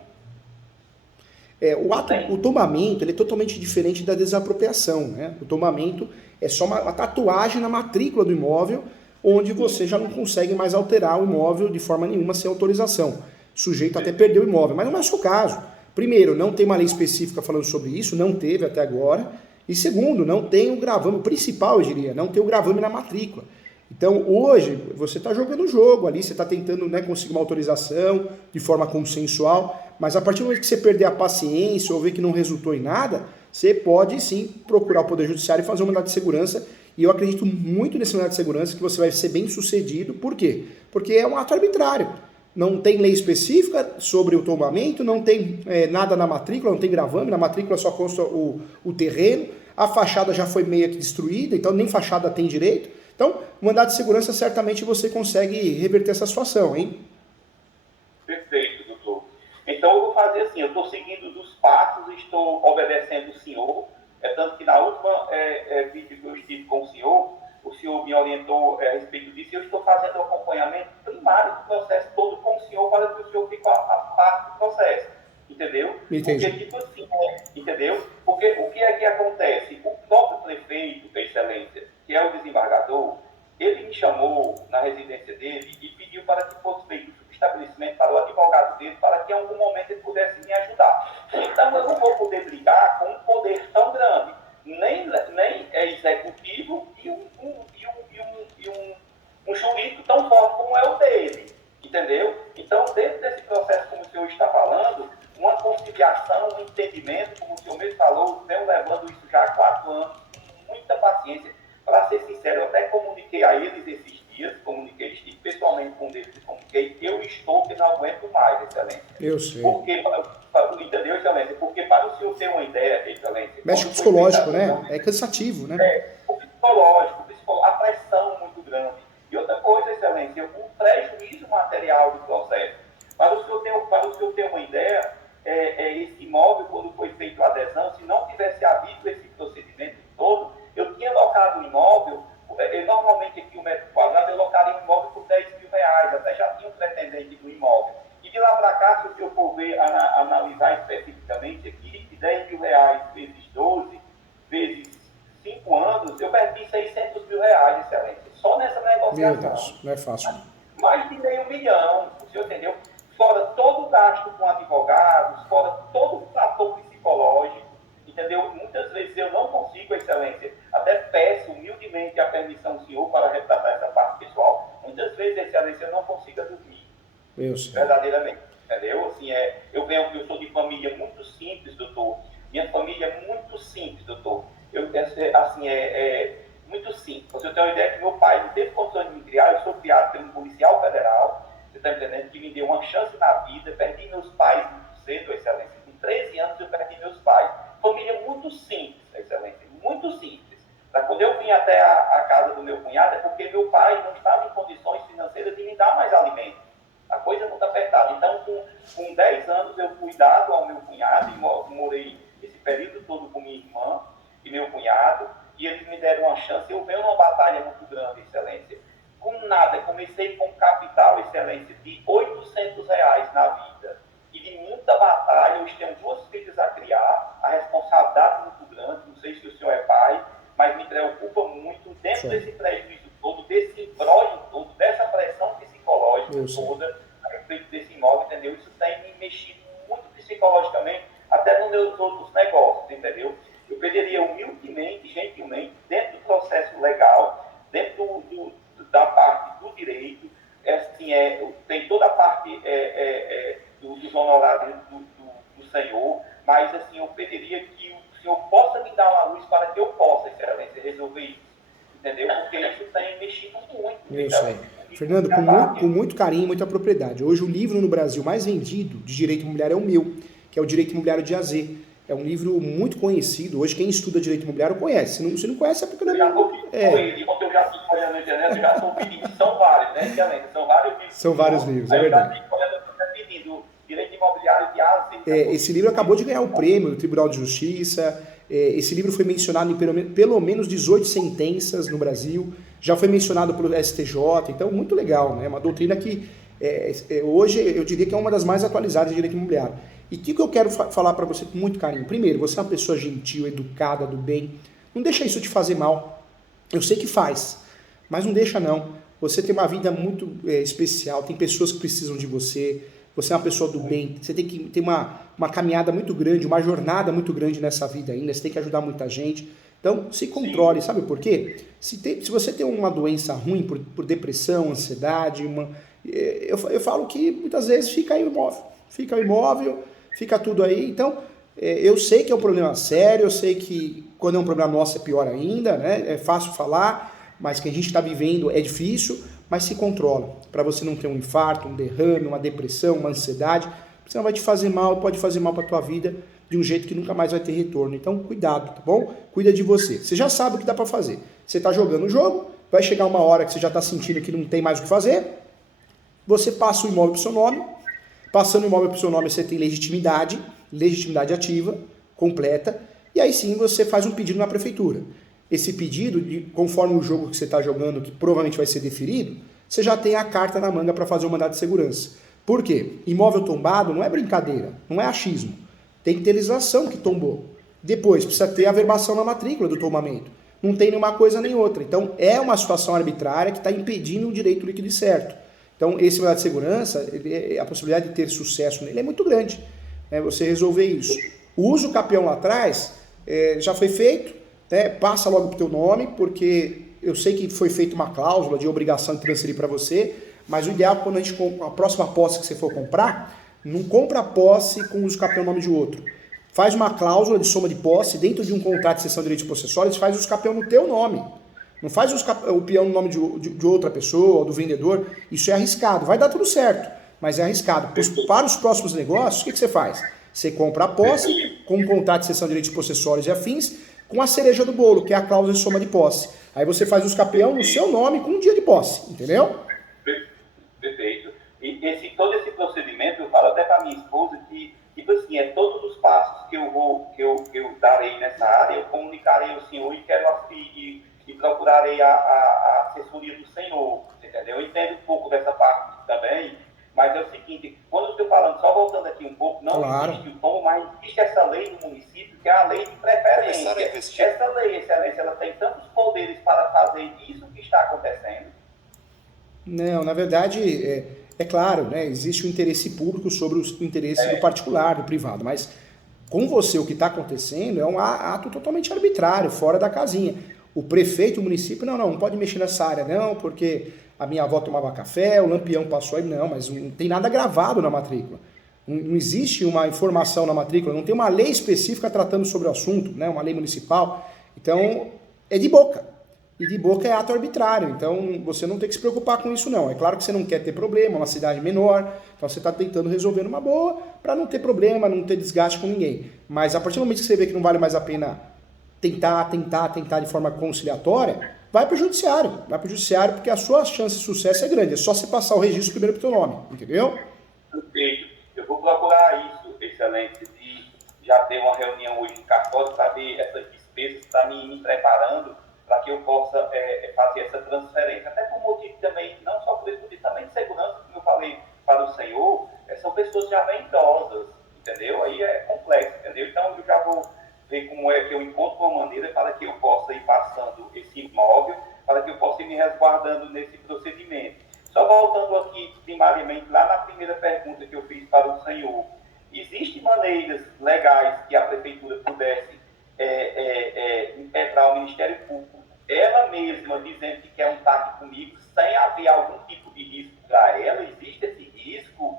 O tombamento ele é totalmente diferente da desapropriação, né? O tombamento é só uma tatuagem na matrícula do imóvel, onde você já não consegue mais alterar o imóvel de forma nenhuma sem autorização. Sujeito até perder o imóvel, mas não é o seu caso. Primeiro, não tem uma lei específica falando sobre isso, não teve até agora. E segundo, não tem o gravame, o principal eu diria, não tem o gravame na matrícula. Então hoje você está jogando o jogo ali, você está tentando, né, conseguir uma autorização de forma consensual, mas a partir do momento que você perder a paciência ou ver que não resultou em nada, você pode sim procurar o Poder Judiciário e fazer um mandado de segurança. E eu acredito muito nesse mandado de segurança que você vai ser bem sucedido. Por quê? Porque é um ato arbitrário. Não tem lei específica sobre o tombamento, não tem nada na matrícula, não tem gravame, na matrícula só consta o terreno, a fachada já foi meio que destruída, então nem fachada tem direito. Então, mandado de segurança, certamente você consegue reverter essa situação, hein? Perfeito, doutor. Então, eu vou fazer assim, eu estou seguindo os passos, estou obedecendo o senhor, tanto que na última vídeo que eu estive com o senhor me orientou a respeito disso, e eu estou fazendo o acompanhamento primário do processo todo com o senhor, para que o senhor fique a parte do processo, entendeu? Entendi. Porque, tipo assim, entendeu? Porque o que é que acontece? O próprio prefeito, Excelência, que é o desembargador, ele me chamou na residência dele e pediu para que fosse feito um estabelecimento para o advogado dele, para que em algum momento ele pudesse me ajudar. Então, eu não vou poder brigar com um poder tão grande, nem executivo e um jurídico tão forte como é o dele, entendeu? Então, dentro desse processo, como o senhor está falando, uma conciliação, um entendimento, como o senhor mesmo falou, venho levando isso já há 4 anos, com muita paciência. Para ser sincero, eu até comuniquei a eles esses dias, estive pessoalmente com eles, comuniquei, eu estou que não aguento mais, Excelência. Eu sei. Porque, entendeu, Excelência? Porque para o senhor ter uma ideia, Excelência... Mexe com o psicológico, né? É cansativo, né? O psicológico, a pressão muito grande. E outra coisa, Excelência, o prejuízo material do processo. Para o senhor ter uma ideia, esse imóvel, quando foi feito a adesão, se não tivesse havido esse procedimento todo, eu tinha locado o imóvel, normalmente aqui o metro quadrado, eu locaria um imóvel por R$10.000, até já tinha um pretendente do imóvel. E de lá para cá, se o senhor for ver, analisar especificamente aqui, de R$10.000 vezes 12, vezes 5 anos, eu perdi R$600.000, Excelência. Só nessa negociação. Meu Deus, não é fácil. Mais de R$500 mil, o senhor entendeu? Fora todo o gasto com advogados, fora todo o fator psicológico, entendeu? Muitas vezes eu não consigo, Excelência, até peço humildemente a permissão do senhor para retratar essa parte pessoal. Muitas vezes, Excelência, eu não consigo dormir. Eu sei. Verdadeiramente, entendeu? Assim, eu sou de família muito simples, doutor. Minha família é muito simples, doutor. Muito simples. Você tem uma ideia que meu pai não teve condições de me criar, eu sou criado por um policial federal, você está entendendo, que me deu uma chance na vida, perdi meus pais muito cedo, Excelência. Com 13 anos eu perdi quando eu vim até a casa do meu cunhado, é porque meu pai não estava em condições financeiras de me dar mais alimento. A coisa muito apertada. Então, com 10 anos, eu fui dado ao meu cunhado, e morei esse período todo com minha irmã e meu cunhado, e eles me deram uma chance. Eu venho numa batalha muito grande, Excelência. Com nada, comecei com capital, Excelência, de R$ 800 na vida. E de muita batalha, hoje tenho 2 filhas a criar, a responsabilidade muito grande, não sei se o senhor é pai, mas me preocupa muito, dentro desse prejuízo todo, desse imbróglio todo, dessa pressão psicológica toda, a respeito desse imóvel, entendeu? Isso tem me mexido muito psicologicamente, até nos meus outros negócios, entendeu? Eu pediria humildemente, gentilmente, dentro do processo legal, dentro da parte do direito, assim, tem toda a parte dos honorários do senhor, mas assim, eu pediria que o senhor possa me dar uma luz para que eu possa, Excelência, resolver isso, entendeu? Porque isso tem mexido muito. Isso aí. Fernando, com muito carinho, muita propriedade. Hoje o livro no Brasil mais vendido de direito imobiliário é o meu, que é o Direito Imobiliário de AZ. É um livro muito conhecido. Hoje quem estuda direito imobiliário conhece. Se não conhece é porque não é. Eu já estou pedindo ele, enquanto eu já estou olhando na internet, eu já estou pedindo. São vários, né, Excelência? São vários livros. São vários livros, é verdade. Eu já estou pedindo Direito Imobiliário de AZ. Esse livro acabou de ganhar o prêmio do Tribunal de Justiça. Esse livro foi mencionado em pelo menos 18 sentenças no Brasil. Já foi mencionado pelo STJ. Então, muito legal, né? Uma doutrina que hoje eu diria que é uma das mais atualizadas de direito imobiliário. E o que eu quero falar para você com muito carinho? Primeiro, você é uma pessoa gentil, educada, do bem. Não deixa isso te fazer mal. Eu sei que faz, mas não deixa não. Você tem uma vida muito especial, tem pessoas que precisam de você. Você é uma pessoa do bem. Você tem que ter uma caminhada muito grande, uma jornada muito grande nessa vida ainda. Você tem que ajudar muita gente. Então, se controle. Sabe por quê? Se você tem uma doença ruim por depressão, ansiedade, eu falo que muitas vezes fica imóvel. Fica tudo aí. Então, eu sei que é um problema sério, eu sei que quando é um problema nosso é pior ainda, né? É fácil falar, mas que a gente está vivendo é difícil, mas se controla, para você não ter um infarto, um derrame, uma depressão, uma ansiedade, senão vai te fazer mal, pode fazer mal para a tua vida de um jeito que nunca mais vai ter retorno. Então, cuidado, tá bom? Cuida de você. Você já sabe o que dá para fazer. Você está jogando o jogo, vai chegar uma hora que você já está sentindo que não tem mais o que fazer, você passa o imóvel para o seu nome. Passando o imóvel para o seu nome, você tem legitimidade ativa, completa, e aí sim você faz um pedido na prefeitura. Esse pedido, conforme o jogo que você está jogando, que provavelmente vai ser deferido, você já tem a carta na manga para fazer o mandado de segurança. Por quê? Imóvel tombado não é brincadeira, não é achismo. Tem que ter legislação que tombou. Depois, precisa ter a averbação na matrícula do tombamento. Não tem nenhuma coisa nem outra. Então, é uma situação arbitrária que está impedindo o direito líquido e certo. Então, esse mandado de segurança, a possibilidade de ter sucesso nele é muito grande, né? Você resolver isso. O uso capião lá atrás já foi feito, né? Passa logo para o teu nome, porque eu sei que foi feita uma cláusula de obrigação de transferir para você, mas o ideal é quando a próxima posse que você for comprar, não compra a posse com o uso capião no nome de outro. Faz uma cláusula de soma de posse dentro de um contrato de cessão de direitos possessórios, faz o uso capião no teu nome. Não faz o peão no nome de outra pessoa, ou do vendedor. Isso é arriscado. Vai dar tudo certo, mas é arriscado. Para os próximos negócios, o que você faz? Você compra a posse com um contrato de cessão de direitos possessórios e afins, com a cereja do bolo, que é a cláusula de soma de posse. Aí você faz o capião no seu nome com um dia de posse, entendeu? Perfeito. E todo esse procedimento, eu falo até para minha esposa que, tipo assim, todos os passos que eu darei nessa área, eu comunicarei ao senhor e quero e procurarei a assessoria do senhor, entendeu? Eu entendo um pouco dessa parte também, mas é o seguinte, quando eu estou falando, só voltando aqui um pouco, não existe o tom, mas existe essa lei do município, que é a lei de preferência. Essa lei, Excelência, ela tem tantos poderes para fazer isso que está acontecendo? Não, na verdade, é claro, né, existe o interesse público sobre o interesse do particular, do privado, mas com você o que está acontecendo é um ato totalmente arbitrário, fora da casinha. O prefeito, o município, não pode mexer nessa área, não, porque a minha avó tomava café, o lampião passou aí, não, mas não tem nada gravado na matrícula. Não existe uma informação na matrícula, não tem uma lei específica tratando sobre o assunto, né, uma lei municipal. Então, é de boca. E de boca é ato arbitrário, então você não tem que se preocupar com isso, não. É claro que você não quer ter problema, é uma cidade menor, então você está tentando resolver numa boa para não ter problema, não ter desgaste com ninguém. Mas a partir do momento que você vê que não vale mais a pena tentar de forma conciliatória, vai para o judiciário. Vai para o judiciário porque a sua chance de sucesso é grande. É só você passar o registro primeiro pro teu nome, entendeu? Perfeito. Eu vou procurar isso, excelência, de já ter uma reunião hoje no cartório para ver essas despesas, para me preparando para que eu possa fazer essa transferência. Até por motivo também, não só por isso, também de segurança, como eu falei para o senhor, são pessoas já bem idosas, entendeu? Aí é complexo, entendeu? Então eu já vou ver como é que eu encontro uma maneira para que eu possa ir passando esse imóvel, para que eu possa ir me resguardando nesse procedimento. Só voltando aqui, primariamente, lá na primeira pergunta que eu fiz para o senhor, existem maneiras legais que a prefeitura pudesse impetrar o Ministério Público, ela mesma dizendo que quer um TAC comigo, sem haver algum tipo de risco para ela? Existe esse risco?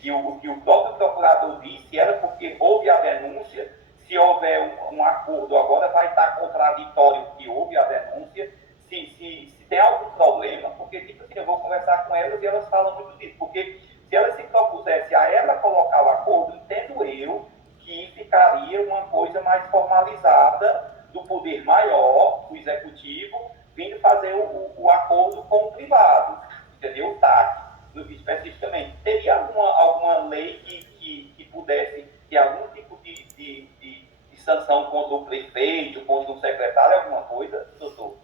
Que o próprio procurador disse, era porque houve a denúncia, se houver um acordo agora vai estar contraditório que houve a denúncia, se tem algum problema, porque tipo assim, eu vou conversar com elas e elas falam muito disso, porque se elas se propusessem a ela colocar o acordo, entendo eu que ficaria uma coisa mais formalizada do poder maior, o executivo, vindo fazer o acordo com o privado, entendeu? O TAC, especificamente. Teria alguma lei que pudesse ter algum tipo de sanção contra o prefeito, contra o secretário, alguma coisa, doutor?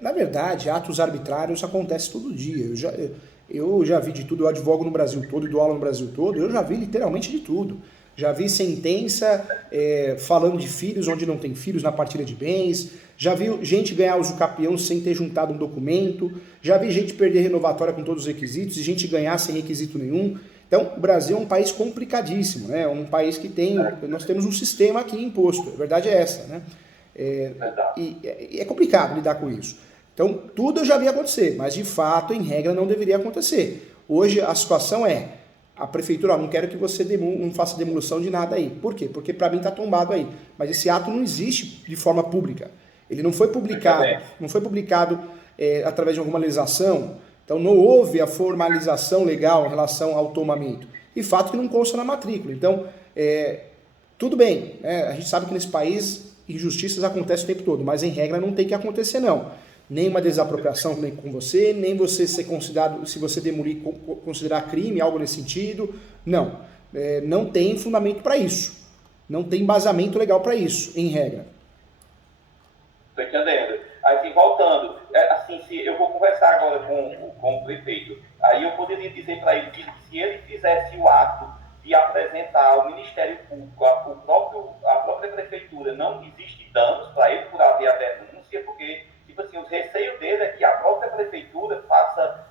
Na verdade, atos arbitrários acontecem todo dia. Eu já vi de tudo, eu advogo no Brasil todo e dou aula no Brasil todo, eu já vi literalmente de tudo. Já vi sentença falando de filhos onde não tem filhos na partilha de bens, já vi gente ganhar usucapião sem ter juntado um documento, já vi gente perder renovatória com todos os requisitos e gente ganhar sem requisito nenhum. Então, o Brasil é um país complicadíssimo, né? É um país que nós temos um sistema aqui imposto, a verdade é essa, né? E é complicado lidar com isso. Então, tudo eu já vi acontecer, mas de fato, em regra, não deveria acontecer. Hoje a situação a prefeitura, não quero que você não faça demolição de nada aí. Por quê? Porque para mim está tombado aí. Mas esse ato não existe de forma pública. Ele não foi publicado através de alguma legislação. Então não houve a formalização legal em relação ao tombamento. E fato que não consta na matrícula. Então, tudo bem, né? A gente sabe que nesse país injustiças acontecem o tempo todo, mas em regra não tem que acontecer não. Nem uma desapropriação nem com você, nem você ser considerado, se você demolir, considerar crime, algo nesse sentido. Não. Não tem fundamento para isso. Não tem embasamento legal para isso, em regra. Estou entendendo. Aí, voltando, se eu vou conversar agora com o prefeito, aí eu poderia dizer para ele que se ele fizesse o ato de apresentar ao Ministério Público, a própria prefeitura, não existe danos para ele por haver a denúncia, porque tipo assim, o receio dele é que a própria prefeitura faça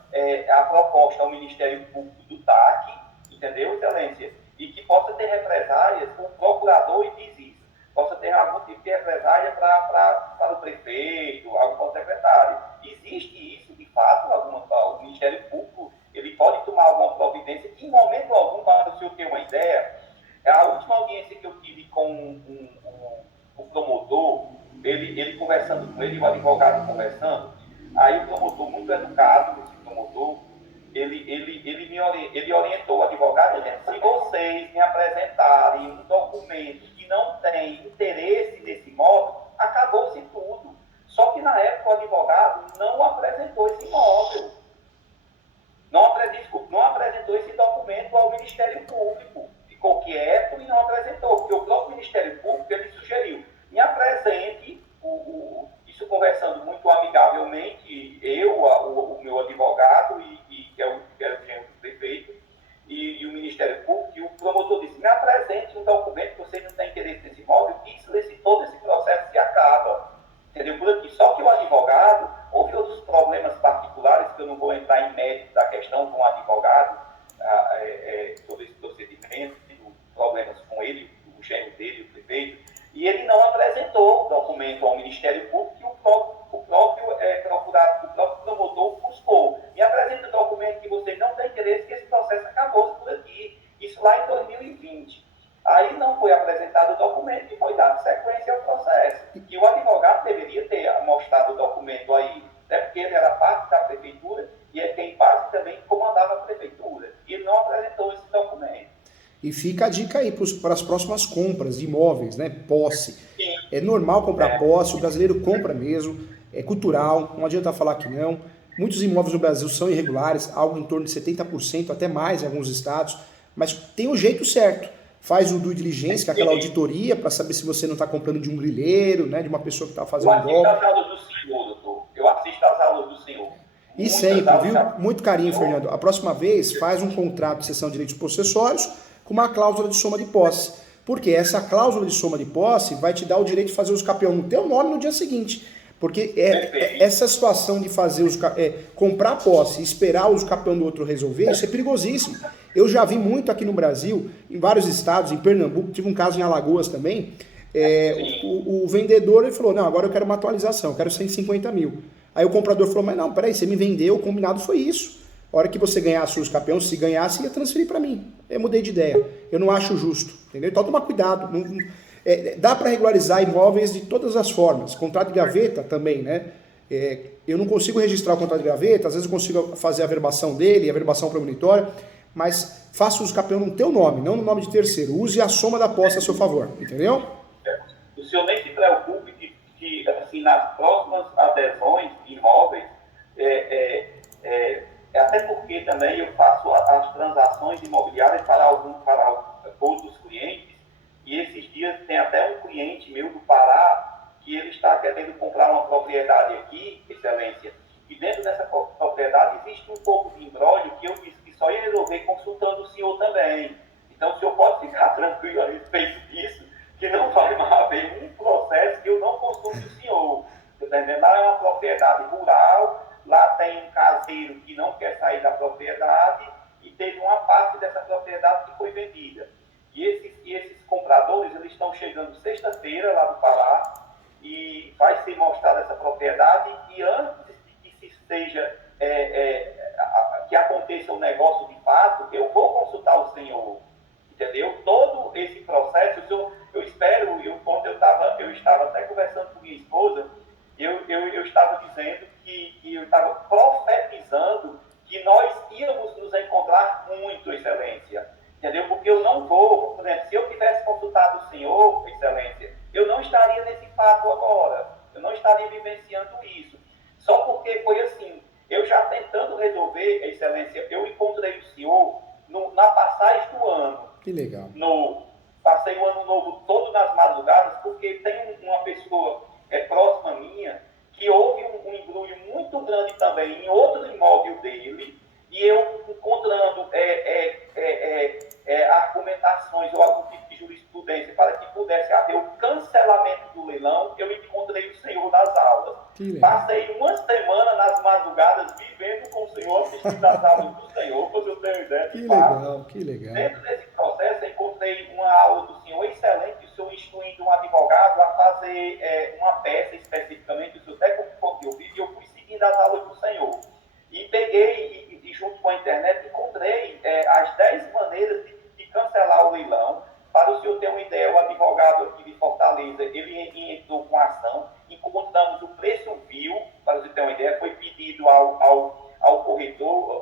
a proposta ao Ministério Público do TAC, entendeu, excelência? E que possa ter represálias com o procurador e diz isso. Possa ter algum tipo de represália para o prefeito, algo para o secretário. Existe isso, de fato, o Ministério Público ele pode tomar alguma providência que, em momento algum, para o senhor ter uma ideia, a última audiência que eu tive com o promotor, ele conversando com ele, o advogado conversando, aí o promotor, muito educado, esse promotor, ele orientou o advogado, dizendo, se vocês me apresentarem um documento que não tem interesse nesse imóvel, acabou-se tudo. Só que na época o advogado não apresentou esse imóvel. Não apresentou esse documento ao Ministério Público. Ficou quieto e não apresentou, porque o próprio Ministério Público ele sugeriu, me apresente, isso conversando muito amigavelmente, o meu advogado, que era o genro do prefeito, e o Ministério Público, e o promotor disse, me apresente um documento que você não tem interesse nesse imóvel, e todo esse processo se acaba. Entendeu? Por aqui. Só que o advogado, houve outros problemas particulares, que eu não vou entrar em mérito da questão com o advogado, sobre esse procedimento, problemas com ele, o genro dele, o prefeito, e ele não apresentou o documento ao Ministério Público que o próprio promotor buscou. Me apresenta o documento que você não tem interesse, que esse processo acabou por aqui. Isso lá em 2020. Aí não foi apresentado o documento e foi dado sequência ao processo. E o advogado deveria ter mostrado o documento aí, né? Porque ele era parte da prefeitura e é quem parte também comandava a prefeitura. E ele não apresentou esse documento. E fica a dica aí para as próximas compras de imóveis, né? Posse. Sim. É normal comprar posse, o brasileiro compra mesmo, é cultural, não adianta falar que não. Muitos imóveis no Brasil são irregulares, algo em torno de 70%, até mais em alguns estados, mas tem o jeito certo. Faz o due diligence, que é aquela auditoria, para saber se você não está comprando de um grileiro, né, de uma pessoa que está fazendo um golpe. Eu assisto às aulas do senhor, doutor. Eu assisto às aulas do senhor. E sempre, viu? Muito carinho, Fernando. A próxima vez, faz um contrato de cessão de direitos possessórios com uma cláusula de soma de posse. Porque essa cláusula de soma de posse vai te dar o direito de fazer os capião no teu nome no dia seguinte. Porque essa situação de fazer comprar posse e esperar os capião do outro resolver, isso é perigosíssimo. Eu já vi muito aqui no Brasil, em vários estados, em Pernambuco, tive um caso em Alagoas também. O vendedor ele falou, não, agora eu quero uma atualização, eu quero 150 mil. Aí o comprador falou, mas não, peraí, você me vendeu, o combinado foi isso. A hora que você ganhasse os capiões, se ganhasse, ia transferir para mim. Eu mudei de ideia. Eu não acho justo, entendeu? Então toma cuidado. Dá para regularizar imóveis de todas as formas. Contrato de gaveta também, né? Eu não consigo registrar o contrato de gaveta, às vezes eu consigo fazer a averbação dele, a averbação premonitória, mas faça os capiões no teu nome, não no nome de terceiro. Use a soma da posse a seu favor, entendeu? O senhor nem se preocupe que assim, nas próximas adesões de imóveis, até porque também eu faço as transações imobiliárias para outros clientes, e esses dias tem até um cliente meu do Pará que ele está querendo comprar uma propriedade aqui, Excelência, e dentro dessa propriedade existe um pouco de imbróglio que eu disse que só ia resolver consultando o senhor também. Então o senhor pode ficar tranquilo a respeito disso, que não vai mais haver um processo que eu não consulte o senhor. Você está entendendo? Lá é uma propriedade rural, lá tem um caseiro que não quer sair da propriedade e teve uma parte dessa propriedade que foi vendida. E esses compradores, eles estão chegando sexta-feira lá do Pará e vai ser mostrada essa propriedade e antes de que se seja, que aconteça o negócio de fato, eu vou consultar o senhor, entendeu? Todo esse processo, eu espero, ontem eu estava até conversando com minha esposa, eu estava dizendo que eu estava profetizando que nós íamos nos encontrar muito, Excelência, entendeu? Porque eu não vou, por exemplo, se eu tivesse consultado o senhor, Excelência, eu não estaria nesse fato agora, eu não estaria vivenciando isso, só porque foi assim, eu já tentando resolver, Excelência, eu encontrei o senhor na passagem do ano. Que legal. Passei o ano novo todo nas madrugadas, porque tem uma pessoa próxima minha que houve um embrulho muito grande também em outro imóvel dele, e eu encontrando argumentações ou algum tipo de jurisprudência para que pudesse haver o cancelamento do leilão, eu encontrei o senhor nas aulas. Passei uma semana nas madrugadas vivendo com o senhor, assistindo as aulas do senhor, para eu ter uma ideia de fato. Que legal. Dentro desse processo, eu encontrei uma aula do senhor excelente, o senhor instruindo um advogado a fazer uma peça especificamente, o senhor até como eu vi, e eu fui seguindo as aulas do senhor. E peguei, e junto com a internet, encontrei as 10 maneiras de cancelar o leilão. Para o senhor ter uma ideia, o advogado aqui de Fortaleza, ele entrou com a ação, encontramos o preço vil, para o senhor ter uma ideia, foi pedido ao corretor,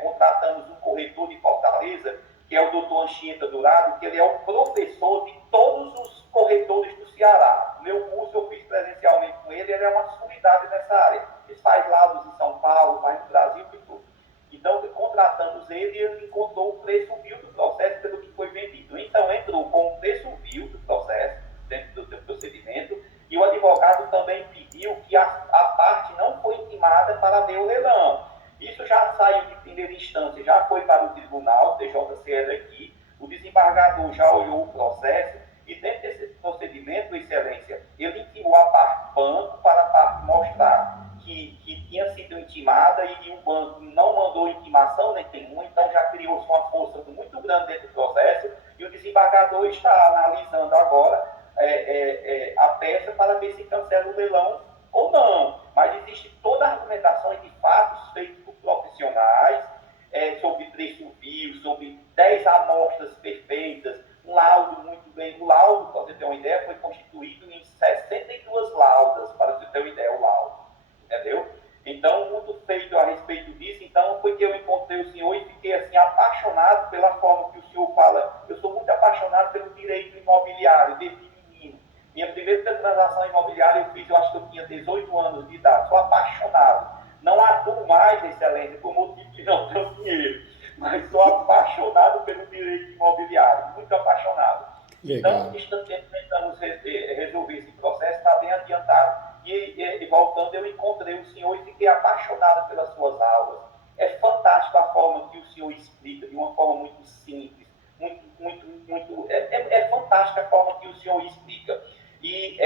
contratamos um corretor de Fortaleza, que é o doutor Anchieta Dourado, que ele é o professor de todos os corretores do Ceará. Meu curso eu fiz presencialmente com ele, ele é uma sumidade nessa área. Ele faz laudos em São Paulo, faz no Brasil e tudo. Então, contratamos ele e ele encontrou o preço vil do processo pelo que foi vendido. Então, entrou com o preço vil do processo, dentro do procedimento, e o advogado também pediu que a parte não foi intimada para ver o leilão. Isso já saiu de primeira instância, já foi para o tribunal, TJC daqui, o desembargador já olhou o processo, e dentro desse procedimento, Excelência, ele intimou a parte banco para a parte mostrar que tinha sido intimada e o banco não mandou intimação nenhuma, então já criou-se uma força muito grande dentro do processo, e o desembargador está analisando agora a peça para ver se cancela o leilão ou não. Mas existe toda a argumentação de fatos feitos por profissionais sobre preço vil, sobre 10 amostras perfeitas, um laudo muito bem. O laudo, para você ter uma ideia, foi constituído em 62 laudas, para você ter uma ideia, o laudo. Entendeu? Então, muito feito a respeito disso. Então, foi que eu encontrei o senhor e fiquei assim, apaixonado pela forma que o senhor fala. Eu sou muito apaixonado pelo direito imobiliário, desde menino. Minha primeira transação imobiliária eu fiz, eu acho que eu tinha 18 anos de idade. Sou apaixonado. Não atuo mais, excelência, por motivo de não ter dinheiro. Mas sou apaixonado pelo direito imobiliário. Muito apaixonado. Legal. Então, tentamos resolver esse processo, está bem adiantado. E voltando, eu encontrei o senhor e fiquei apaixonado pelas suas aulas. É fantástico a forma que o senhor explica, de uma forma muito simples. É fantástica a forma que o senhor explica. E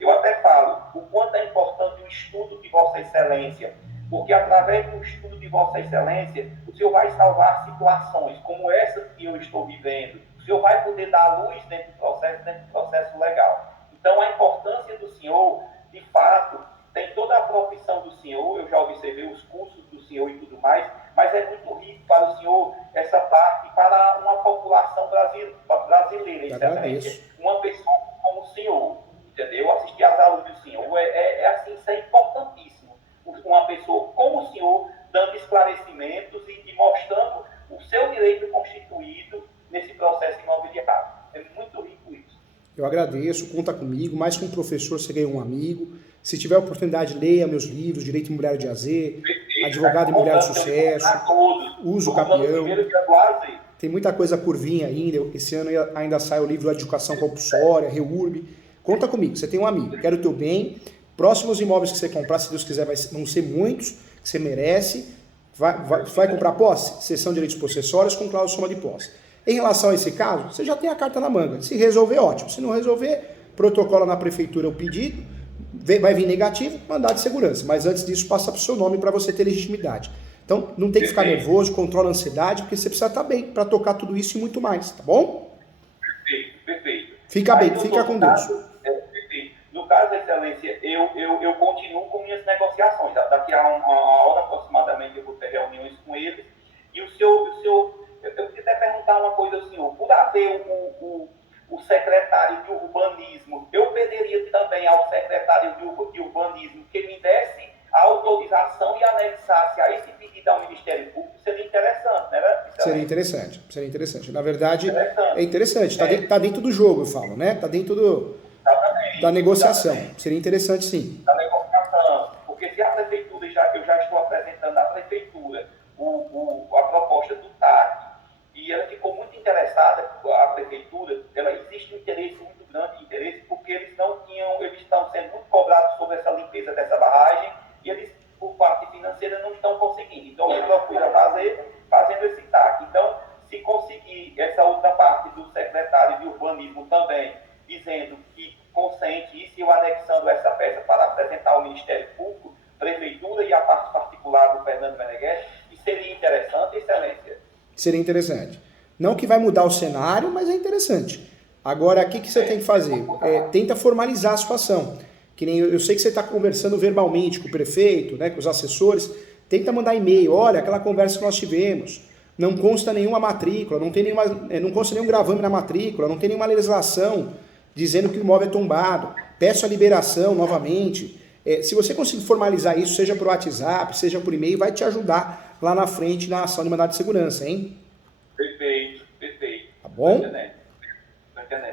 eu até falo o quanto é importante o estudo de Vossa Excelência, porque através do estudo de Vossa Excelência, o senhor vai salvar situações como essa que eu estou vivendo. O senhor vai poder dar luz dentro do processo legal. Então, a importância do senhor, de fato, tem toda a profissão do senhor, eu já observei os cursos do senhor e tudo mais, mas é muito rico para o senhor essa parte, para uma população brasileira, excelência. Uma pessoa como o senhor, entendeu? Assistir às aulas do senhor, assim, isso é importantíssimo. Uma pessoa como o senhor, dando esclarecimentos e mostrando o seu direito constituído nesse processo imobiliário. É muito rico isso. Eu agradeço, conta comigo, mais que um professor, você ganha um amigo. Se tiver oportunidade, leia meus livros, Direito Imobiliário de AZ, Advogado Imobiliário de Sucesso, Uso Capião. Tem muita coisa por vir ainda. Esse ano ainda sai o livro Educação Compulsória, REURB. Conta comigo, você tem um amigo, quero o teu bem. Próximos imóveis que você comprar, se Deus quiser, vão ser muitos, que você merece. Vai comprar posse? Cessão de direitos possessórios com cláusula soma de posse. Em relação a esse caso, você já tem a carta na manga. Se resolver, ótimo. Se não resolver, protocola na prefeitura o pedido, vai vir negativo, mandado de segurança. Mas antes disso, passa para o seu nome para você ter legitimidade. Então, não tem que ficar nervoso, controla a ansiedade, porque você precisa estar bem para tocar tudo isso e muito mais, tá bom? Perfeito. Fica bem, fica com Deus. No caso, Excelência, eu continuo com minhas negociações. Daqui a uma hora aproximadamente eu vou ter reuniões com eles. E o senhor, eu queria até perguntar uma coisa ao senhor. Por haver o secretário de urbanismo, eu pediria também ao secretário de urbanismo que me desse a autorização e anexasse a esse pedido ao Ministério Público, seria interessante, né? Seria interessante. Na verdade, é interessante. Está dentro do jogo, eu falo, né? Está dentro da negociação. Exatamente. Seria interessante, sim. Da negociação. Porque se a prefeitura, eu já estou apresentando à prefeitura a proposta do TAC, e ela ficou muito interessada, a prefeitura, existe um interesse muito grande, porque eles estão sendo muito cobrados sobre essa limpeza dessa barragem, e eles, por parte financeira, não estão conseguindo. Então, eu propus a fazendo esse TAC. Então, se conseguir essa outra parte do secretário de urbanismo também, dizendo que consente isso, e eu anexando essa peça para apresentar ao Ministério Público, prefeitura e a parte particular do Fernando Meneghetti, isso seria interessante, Excelência? Seria interessante. Não que vai mudar o cenário, mas é interessante. Agora, o que você tem que fazer? Tenta formalizar a situação. Que nem eu sei que você está conversando verbalmente com o prefeito, né, com os assessores. Tenta mandar e-mail. Olha, aquela conversa que nós tivemos. Não consta nenhuma matrícula, não consta nenhum gravame na matrícula, não tem nenhuma legislação dizendo que o imóvel é tombado. Peço a liberação novamente. Se você conseguir formalizar isso, seja por WhatsApp, seja por e-mail, vai te ajudar lá na frente na ação de mandado de segurança, hein? Perfeito. Tá bom?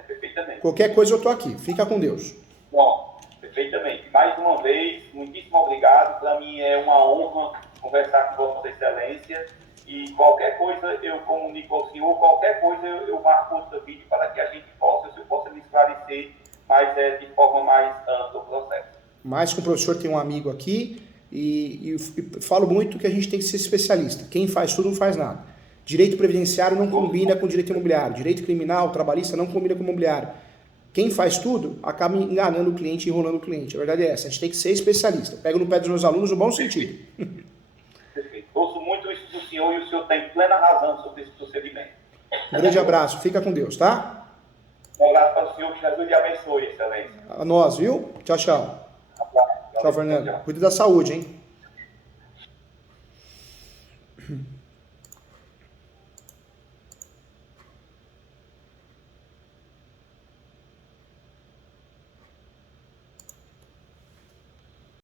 Perfeitamente. Qualquer coisa eu tô aqui. Fica com Deus. Bom, perfeitamente. Mais uma vez, muitíssimo obrigado. Para mim é uma honra conversar com Vossa Excelência. E qualquer coisa eu comunico ao senhor, qualquer coisa eu marco outro vídeo para que a gente possa me esclarecer de forma mais ampla o processo. Mais que o professor tem um amigo aqui e falo muito que a gente tem que ser especialista. Quem faz tudo não faz nada. Direito previdenciário não combina com direito imobiliário. Direito criminal, trabalhista não combina com imobiliário. Quem faz tudo acaba enganando o cliente, enrolando o cliente. A verdade é essa, a gente tem que ser especialista. Pego no pé dos meus alunos no bom sentido. Perfeito. Ouço muito isso do senhor e o senhor tem plena razão sobre esse procedimento. Um grande abraço, fica com Deus, tá? Um abraço para o senhor, que Jesus lhe abençoe, Excelência. A nós, viu? Tchau, tchau. Tchau, Fernando. Cuide da saúde, hein?